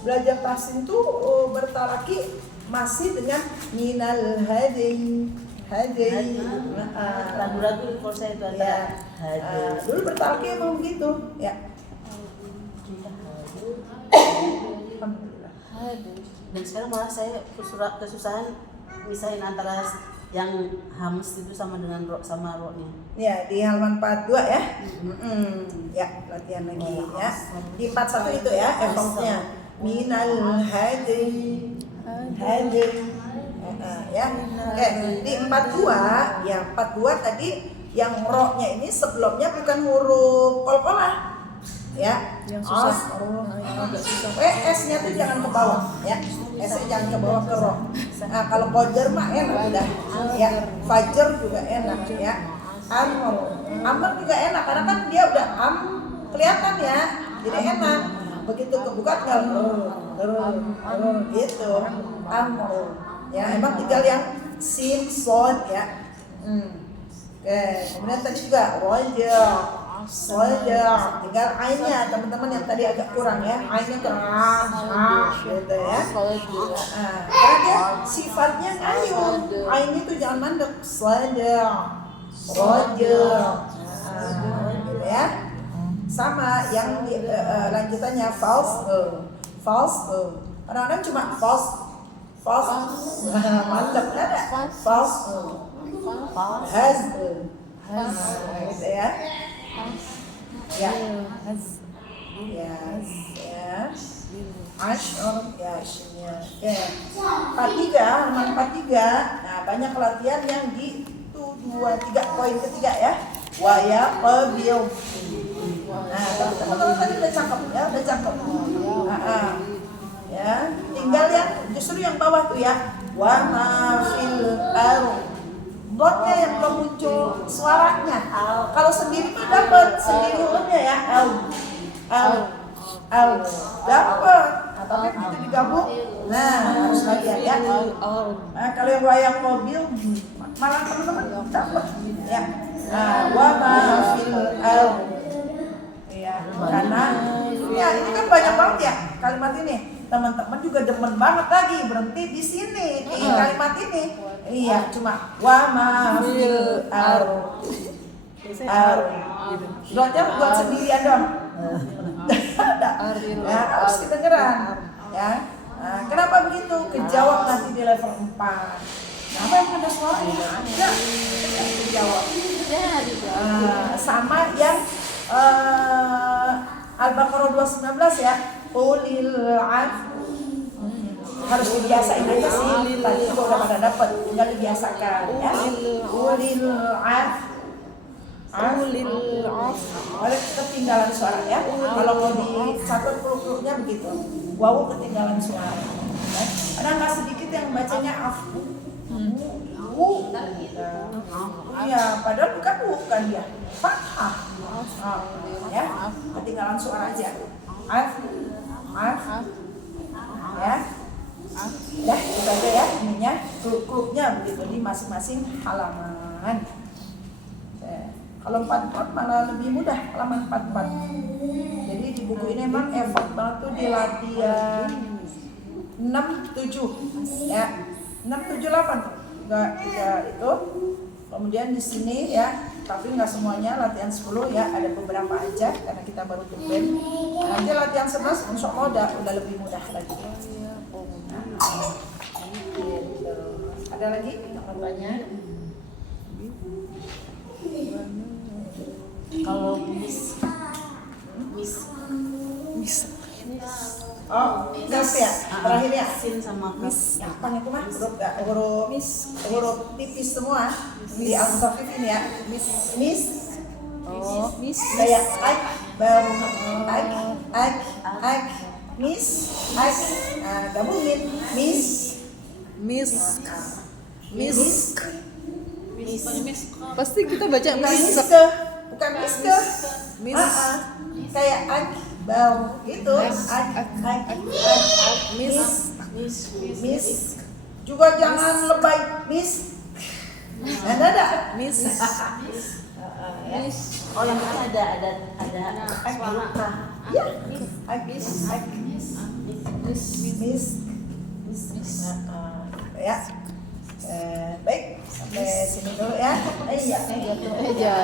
belajar tahsin tuh bertalaki masih dengan minal hadi. Ragu-ragu kalau saya itu Ya. ada Dulu bertalqi emang begitu, ya. Alhamdulillah. dan sekarang malah saya kesusahan misahin antara yang hams itu sama dengan sama ro-nya. Ya, di halaman 42 ya. Ya, latihan lagi ya. Di 41 itu ya, effortnya. Minal hadi. Ya. Oke, di 42, ya 42 tadi yang ro-nya ini sebelumnya bukan huruf qalqalah. Ya, Yang susah. agak susah. S-nya tuh jangan ke bawah ya. S-nya jangan ke bawah ke ro. Nah, kalau fajar mah enak udah. Ya, fajar juga enak ya. Amr juga enak karena kan dia udah kelihatan ya. Jadi enak. Begitu kebuka tinggal gitu. Amr. Ya, emang tinggal yang sin son ya. Oke, kemudian tadi juga Soja, tinggal ainnya teman-teman yang tadi agak kurang ya, ainnya kurang, gitu ya. Karena dia sifatnya ngayun, ain itu jangan mandek, soja, gitu ya. Sama yang lanjutannya false, kadang-kadang cuma false, mandek ada, false, has, gitu ya. Ya, Ashur, ya, shinnya. Oke, 43, halaman 43. Nah, banyak latihan yang di 23 poin ketiga ya. Waya qabil. Nah, teman-teman tadi udah cakep ya, udah cakep. Ya, tinggal yang justru yang bawah tuh ya. Wa ma fil ardh. Dotnya yang belum muncul suaranya. Kalau sendiri tuh dapat sendiri hurufnya ya. L dapat. Tapi begitu digabung, nah harus lagi ya. Nah, kalau yang wayang mobil malah teman-teman dapat ya. Wa ma fil al. Ya, karena ya ini kan banyak banget ya kalimat ini. Teman-teman juga demen banget lagi berhenti di sini di kalimat ini. Iya, cuma wa ma fil ar. Dotnya buat sendirian dong. Ya, harus kedengeran. Ya. Nah, kenapa begitu? Kejawab nanti di level 4. Kenapa yang ada suaranya? Ada. Kejawab. Sama yang Al-Baqarah 219 ya. Qulil afu. Harus dibiasain aja sih. Tadi juga udah pada dapat, tinggal dibiasakan ya. Qulil afu. Oleh ketinggalan suara ya. Kalau mau dicatat huruf-hurufnya begitu. Wawu ketinggalan suara. Ada nggak sedikit yang bacanya afu. Iya, padahal bukan dia. Fathah. Ya, ketinggalan suara aja. Afu. Ya. Ya, itu aja ya ininya. Klub-klubnya begitu di masing-masing halaman. Kalau 44 malah lebih mudah, halaman 44. Jadi di buku ini emang effort banget tuh di latihan 6-7 ya. 6-7-8 tuh. Enggak itu. Kemudian di sini ya, tapi nggak semuanya latihan 10 ya, ada beberapa aja karena kita baru tumben. Nanti latihan 11 insya Allah udah lebih mudah lagi. Gitu. Ada lagi jawabannya? Kalau miss Oh, gas ya, terakhir ya. sin sama kaf. Yang apa itu mah huruf tipis semua di al-mutaffif ini ya. Miss. Kayak ak baru ak miss. Nah, gabungin miss. Pasti kita baca Bukan miske. Kayak ak bau itu miss. Juga jangan lebay miss. Ada Oh yang kan ada suara. Ya, miss. ya. Baik, sampai sini dulu ya. Iya. Iya.